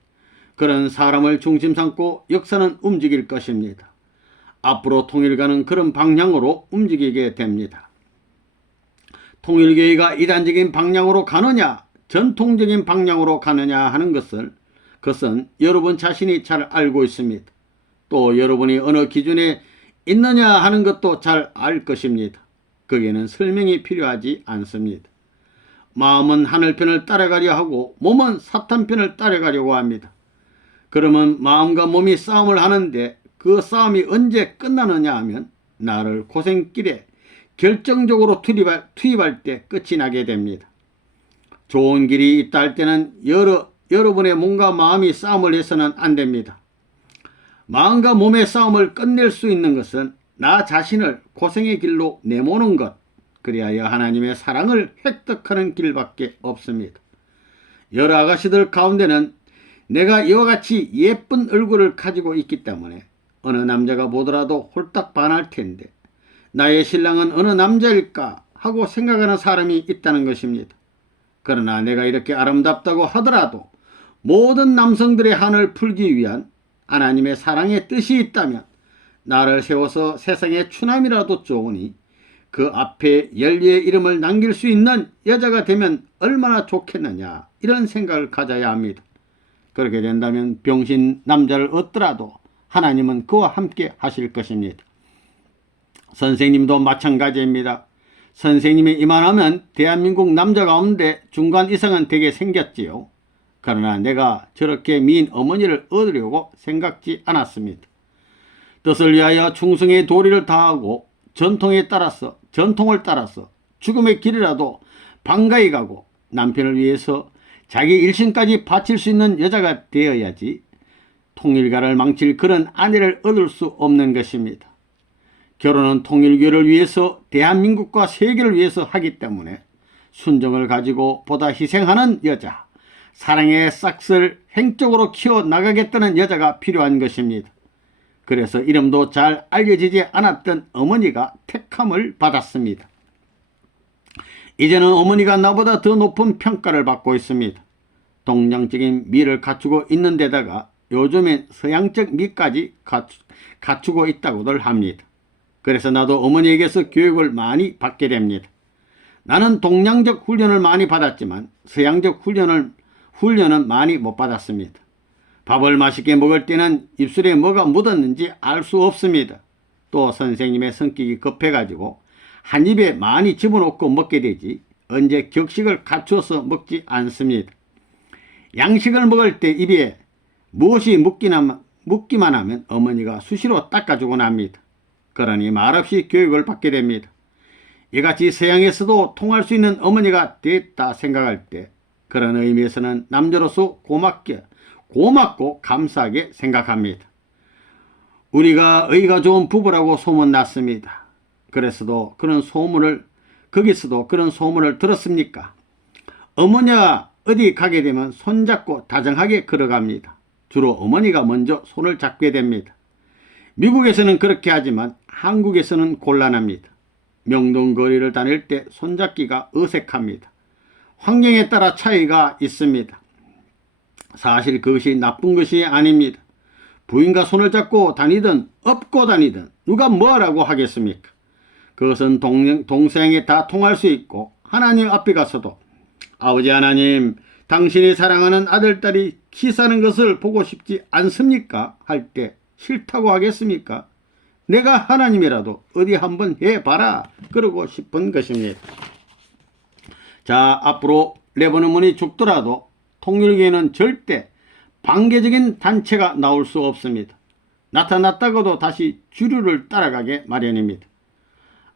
그런 사람을 중심 삼고 역사는 움직일 것입니다. 앞으로 통일가는 그런 방향으로 움직이게 됩니다. 통일교회가 이단적인 방향으로 가느냐 전통적인 방향으로 가느냐 하는 그것은 여러분 자신이 잘 알고 있습니다. 또 여러분이 어느 기준에 있느냐 하는 것도 잘 알 것입니다. 거기에는 설명이 필요하지 않습니다. 마음은 하늘편을 따라가려 하고 몸은 사탄편을 따라가려고 합니다. 그러면 마음과 몸이 싸움을 하는데 그 싸움이 언제 끝나느냐 하면 나를 고생길에 결정적으로 투입할 때 끝이 나게 됩니다. 좋은 길이 있다 할 때는 여러분의 몸과 마음이 싸움을 해서는 안 됩니다. 마음과 몸의 싸움을 끝낼 수 있는 것은 나 자신을 고생의 길로 내모는 것, 그리하여 하나님의 사랑을 획득하는 길밖에 없습니다. 여러 아가씨들 가운데는 내가 이와 같이 예쁜 얼굴을 가지고 있기 때문에 어느 남자가 보더라도 홀딱 반할 텐데 나의 신랑은 어느 남자일까 하고 생각하는 사람이 있다는 것입니다. 그러나 내가 이렇게 아름답다고 하더라도 모든 남성들의 한을 풀기 위한 하나님의 사랑의 뜻이 있다면 나를 세워서 세상의 추남이라도 좋으니 그 앞에 열리의 이름을 남길 수 있는 여자가 되면 얼마나 좋겠느냐, 이런 생각을 가져야 합니다. 그렇게 된다면 병신 남자를 얻더라도 하나님은 그와 함께 하실 것입니다. 선생님도 마찬가지입니다. 선생님이 이만하면 대한민국 남자 가운데 중간 이상은 되게 생겼지요. 그러나 내가 저렇게 미인 어머니를 얻으려고 생각지 않았습니다. 뜻을 위하여 충성의 도리를 다하고 전통을 따라서 죽음의 길이라도 반가이 가고 남편을 위해서 자기 일신까지 바칠 수 있는 여자가 되어야지 통일가를 망칠 그런 아내를 얻을 수 없는 것입니다. 결혼은 통일교를 위해서 대한민국과 세계를 위해서 하기 때문에 순정을 가지고 보다 희생하는 여자, 사랑의 싹을 횡적으로 키워나가겠다는 여자가 필요한 것입니다. 그래서 이름도 잘 알려지지 않았던 어머니가 택함을 받았습니다. 이제는 어머니가 나보다 더 높은 평가를 받고 있습니다. 동양적인 미를 갖추고 있는 데다가 요즘엔 서양적 미까지 갖추고 있다고들 합니다. 그래서 나도 어머니에게서 교육을 많이 받게 됩니다. 나는 동양적 훈련을 많이 받았지만 서양적 훈련은 많이 못 받았습니다. 밥을 맛있게 먹을 때는 입술에 뭐가 묻었는지 알 수 없습니다. 또 선생님의 성격이 급해가지고 한 입에 많이 집어넣고 먹게 되지 언제 격식을 갖춰서 먹지 않습니다. 양식을 먹을 때 입에 무엇이 묻기만 하면 어머니가 수시로 닦아주곤 합니다. 그러니 말없이 교육을 받게 됩니다. 이같이 서양에서도 통할 수 있는 어머니가 됐다 생각할 때 그런 의미에서는 남자로서 고맙고 감사하게 생각합니다. 우리가 의가 좋은 부부라고 소문났습니다. 거기서도 그런 소문을 들었습니까? 어머니가 어디 가게 되면 손잡고 다정하게 걸어갑니다. 주로 어머니가 먼저 손을 잡게 됩니다. 미국에서는 그렇게 하지만 한국에서는 곤란합니다. 명동거리를 다닐 때 손잡기가 어색합니다. 환경에 따라 차이가 있습니다. 사실 그것이 나쁜 것이 아닙니다. 부인과 손을 잡고 다니든 업고 다니든 누가 뭐라고 하겠습니까? 그것은 동생에 다 통할 수 있고 하나님 앞에 가서도 아버지 하나님, 당신이 사랑하는 아들딸이 키사는 것을 보고 싶지 않습니까? 할 때 싫다고 하겠습니까? 내가 하나님이라도 어디 한번 해봐라 그러고 싶은 것입니다. 자, 앞으로 레바논문이 죽더라도 통일교회는 절대 반개적인 단체가 나올 수 없습니다. 나타났다가도 다시 주류를 따라가게 마련입니다.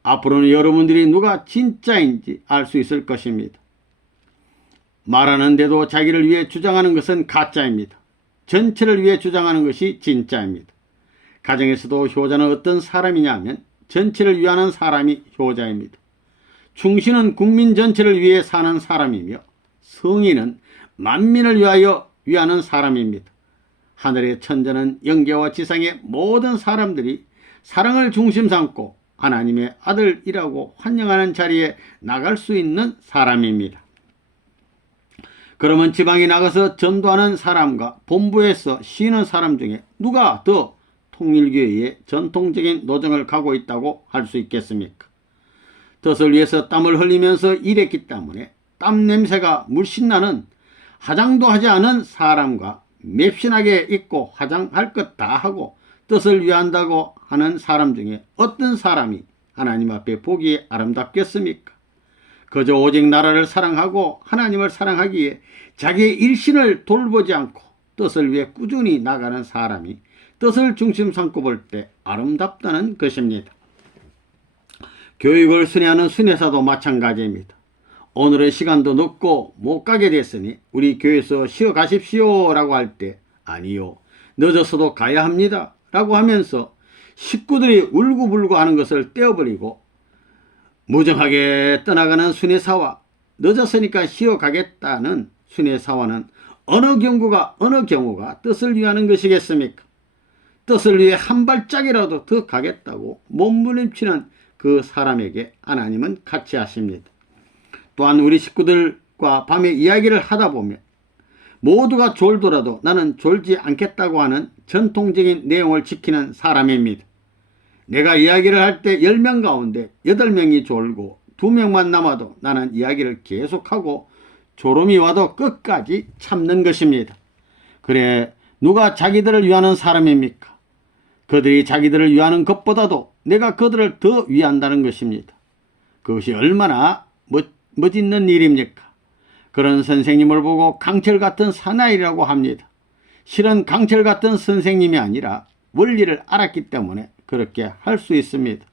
앞으로는 여러분들이 누가 진짜인지 알 수 있을 것입니다. 말하는데도 자기를 위해 주장하는 것은 가짜입니다. 전체를 위해 주장하는 것이 진짜입니다. 가정에서도 효자는 어떤 사람이냐 하면 전체를 위하는 사람이 효자입니다. 충신은 국민 전체를 위해 사는 사람이며 성인은 만민을 위하는 사람입니다. 하늘의 천재는 영계와 지상의 모든 사람들이 사랑을 중심 삼고 하나님의 아들이라고 환영하는 자리에 나갈 수 있는 사람입니다. 그러면 지방에 나가서 전도하는 사람과 본부에서 쉬는 사람 중에 누가 더 통일교회의 전통적인 노정을 가고 있다고 할 수 있겠습니까? 덫을 위해서 땀을 흘리면서 일했기 때문에 땀 냄새가 물씬 나는 화장도 하지 않은 사람과 맵신하게 입고 화장할 것 다 하고 뜻을 위한다고 하는 사람 중에 어떤 사람이 하나님 앞에 보기에 아름답겠습니까? 그저 오직 나라를 사랑하고 하나님을 사랑하기에 자기의 일신을 돌보지 않고 뜻을 위해 꾸준히 나가는 사람이 뜻을 중심 삼고 볼 때 아름답다는 것입니다. 교육을 순회하는 순회사도 마찬가지입니다. 오늘은 시간도 늦고 못 가게 됐으니 우리 교회에서 쉬어 가십시오 라고 할 때 아니요, 늦어서도 가야 합니다 라고 하면서 식구들이 울고불고 하는 것을 떼어버리고 무정하게 떠나가는 순회사와 늦었으니까 쉬어 가겠다는 순회사와는 어느 경우가 뜻을 위하는 것이겠습니까? 뜻을 위해 한 발짝이라도 더 가겠다고 몸부림치는 그 사람에게 하나님은 같이 하십니다. 또한 우리 식구들과 밤에 이야기를 하다 보면 모두가 졸더라도 나는 졸지 않겠다고 하는 전통적인 내용을 지키는 사람입니다. 내가 이야기를 할 때 10명 가운데 8명이 졸고 2명만 남아도 나는 이야기를 계속하고 졸음이 와도 끝까지 참는 것입니다. 그래, 누가 자기들을 위하는 사람입니까? 그들이 자기들을 위하는 것보다도 내가 그들을 더 위한다는 것입니다. 그것이 얼마나 멋있는 일입니까? 그런 선생님을 보고 강철 같은 사나이라고 합니다. 실은 강철 같은 선생님이 아니라 원리를 알았기 때문에 그렇게 할 수 있습니다.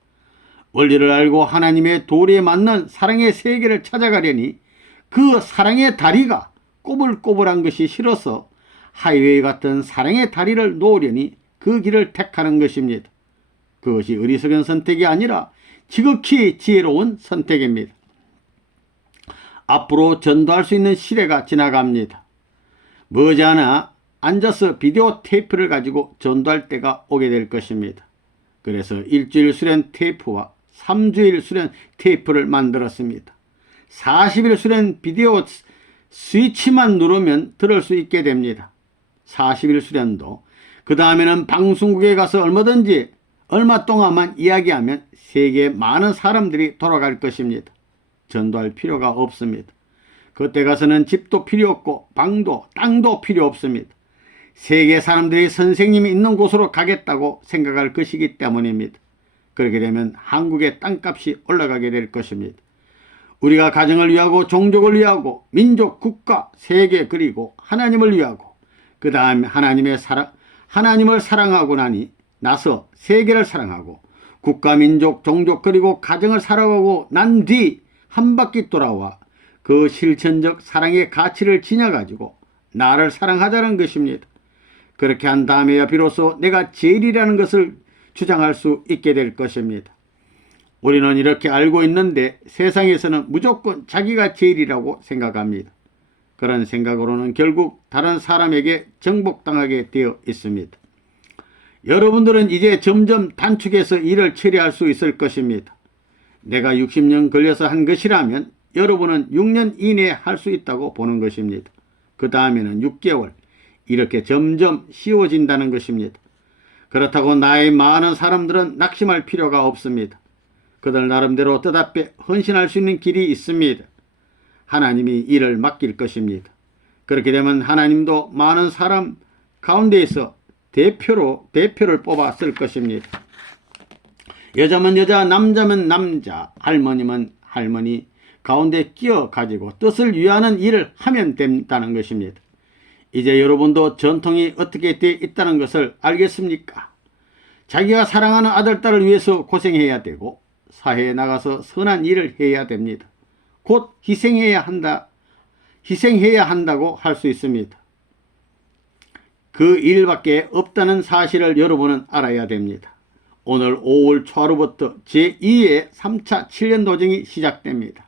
원리를 알고 하나님의 도리에 맞는 사랑의 세계를 찾아가려니 그 사랑의 다리가 꼬불꼬불한 것이 싫어서 하이웨이 같은 사랑의 다리를 놓으려니 그 길을 택하는 것입니다. 그것이 어리석은 선택이 아니라 지극히 지혜로운 선택입니다. 앞으로 전도할 수 있는 시대가 지나갑니다. 머지않아 앉아서 비디오 테이프를 가지고 전도할 때가 오게 될 것입니다. 그래서 일주일 수련 테이프와 3주일 수련 테이프를 만들었습니다. 40일 수련 비디오 스위치만 누르면 들을 수 있게 됩니다. 40일 수련도 그 다음에는 방송국에 가서 얼마든지 얼마 동안만 이야기하면 세계에 많은 사람들이 돌아갈 것입니다. 전도할 필요가 없습니다. 그때 가서는 집도 필요 없고 방도 땅도 필요 없습니다. 세계 사람들이 선생님이 있는 곳으로 가겠다고 생각할 것이기 때문입니다. 그렇게 되면 한국의 땅값이 올라가게 될 것입니다. 우리가 가정을 위하고 종족을 위하고 민족, 국가, 세계 그리고 하나님을 위하고 그 다음에 하나님을 사랑하고 나서 세계를 사랑하고 국가, 민족, 종족 그리고 가정을 살아가고 난 뒤 한 바퀴 돌아와 그 실천적 사랑의 가치를 지녀가지고 나를 사랑하자는 것입니다. 그렇게 한 다음에야 비로소 내가 제일이라는 것을 주장할 수 있게 될 것입니다. 우리는 이렇게 알고 있는데 세상에서는 무조건 자기가 제일이라고 생각합니다. 그런 생각으로는 결국 다른 사람에게 정복당하게 되어 있습니다. 여러분들은 이제 점점 단축해서 일을 처리할 수 있을 것입니다. 내가 60년 걸려서 한 것이라면 여러분은 6년 이내에 할 수 있다고 보는 것입니다. 그 다음에는 6개월, 이렇게 점점 쉬워진다는 것입니다. 그렇다고 나이 많은 사람들은 낙심할 필요가 없습니다. 그들 나름대로 뜻앞에 헌신할 수 있는 길이 있습니다. 하나님이 일을 맡길 것입니다. 그렇게 되면 하나님도 많은 사람 가운데에서 대표를 뽑아 쓸 것입니다. 여자면 여자, 남자면 남자, 할머니면 할머니 가운데 끼어 가지고 뜻을 위하는 일을 하면 된다는 것입니다. 이제 여러분도 전통이 어떻게 되어 있다는 것을 알겠습니까? 자기가 사랑하는 아들, 딸을 위해서 고생해야 되고 사회에 나가서 선한 일을 해야 됩니다. 곧 희생해야 한다고 할 수 있습니다. 그 일밖에 없다는 사실을 여러분은 알아야 됩니다. 오늘 5월 초하루부터 제2의 3차 7년 도정이 시작됩니다.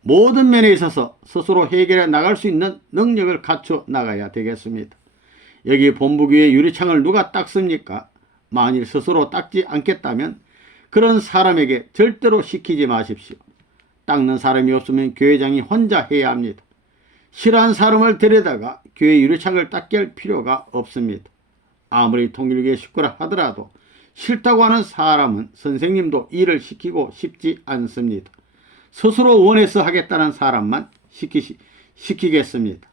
모든 면에 있어서 스스로 해결해 나갈 수 있는 능력을 갖춰 나가야 되겠습니다. 여기 본부교회 유리창을 누가 닦습니까? 만일 스스로 닦지 않겠다면 그런 사람에게 절대로 시키지 마십시오. 닦는 사람이 없으면 교회장이 혼자 해야 합니다. 싫어하는 사람을 데려다가 교회 유리창을 닦게 할 필요가 없습니다. 아무리 통일교회 식구라 하더라도 싫다고 하는 사람은 선생님도 일을 시키고 싶지 않습니다. 스스로 원해서 하겠다는 사람만 시키겠습니다.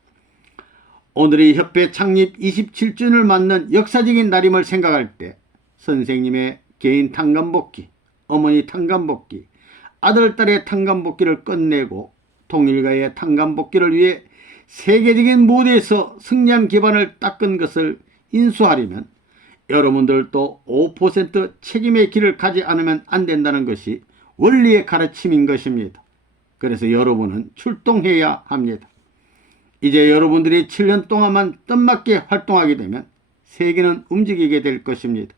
오늘이 협회 창립 27주년을 맞는 역사적인 날임을 생각할 때 선생님의 개인 탕감복귀, 어머니 탕감복귀, 아들, 딸의 탕감복귀를 끝내고 통일가의 탕감복귀를 위해 세계적인 무대에서 승리한 기반을 닦은 것을 인수하려면 여러분들도 5% 책임의 길을 가지 않으면 안 된다는 것이 원리의 가르침인 것입니다. 그래서 여러분은 출동해야 합니다. 이제 여러분들이 7년 동안만 뜻맞게 활동하게 되면 세계는 움직이게 될 것입니다.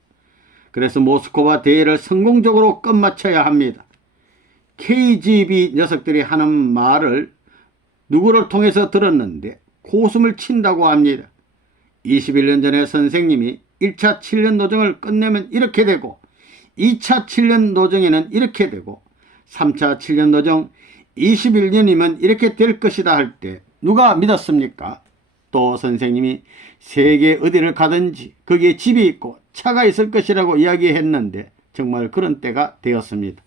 그래서 모스크바 대회를 성공적으로 끝마쳐야 합니다. KGB 녀석들이 하는 말을 누구를 통해서 들었는데 코웃음을 친다고 합니다. 21년 전에 선생님이 1차 7년 노정을 끝내면 이렇게 되고 2차 7년 노정에는 이렇게 되고 3차 7년 노정 21년이면 이렇게 될 것이다 할 때 누가 믿었습니까? 또 선생님이 세계 어디를 가든지 거기에 집이 있고 차가 있을 것이라고 이야기했는데 정말 그런 때가 되었습니다.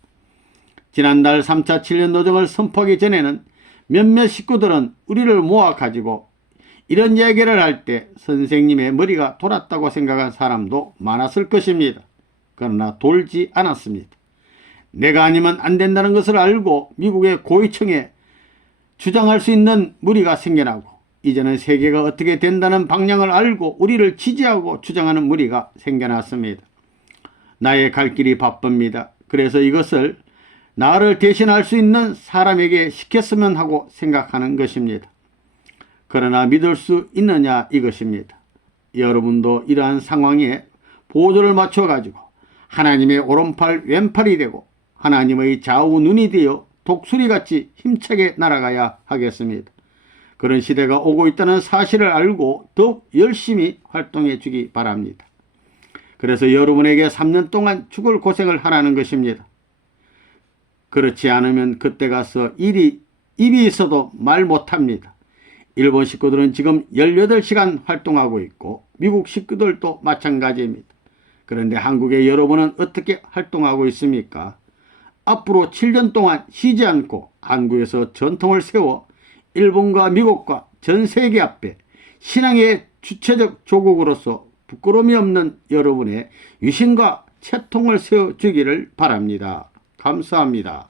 지난달 3차 7년 노정을 선포하기 전에는 몇몇 식구들은 우리를 모아 가지고 이런 이야기를 할 때 선생님의 머리가 돌았다고 생각한 사람도 많았을 것입니다. 그러나 돌지 않았습니다. 내가 아니면 안 된다는 것을 알고 미국의 고위층에 주장할 수 있는 무리가 생겨나고 이제는 세계가 어떻게 된다는 방향을 알고 우리를 지지하고 주장하는 무리가 생겨났습니다. 나의 갈 길이 바쁩니다. 그래서 이것을 나를 대신할 수 있는 사람에게 시켰으면 하고 생각하는 것입니다. 그러나 믿을 수 있느냐 이것입니다. 여러분도 이러한 상황에 보조를 맞춰가지고 하나님의 오른팔 왼팔이 되고 하나님의 좌우 눈이 되어 독수리같이 힘차게 날아가야 하겠습니다. 그런 시대가 오고 있다는 사실을 알고 더욱 열심히 활동해 주기 바랍니다. 그래서 여러분에게 3년 동안 죽을 고생을 하라는 것입니다. 그렇지 않으면 그때 가서 입이 있어도 말 못합니다. 일본 식구들은 지금 18시간 활동하고 있고 미국 식구들도 마찬가지입니다. 그런데 한국의 여러분은 어떻게 활동하고 있습니까? 앞으로 7년 동안 쉬지 않고 한국에서 전통을 세워 일본과 미국과 전 세계 앞에 신앙의 주체적 조국으로서 부끄러움이 없는 여러분의 위신과 채통을 세워주기를 바랍니다. 감사합니다.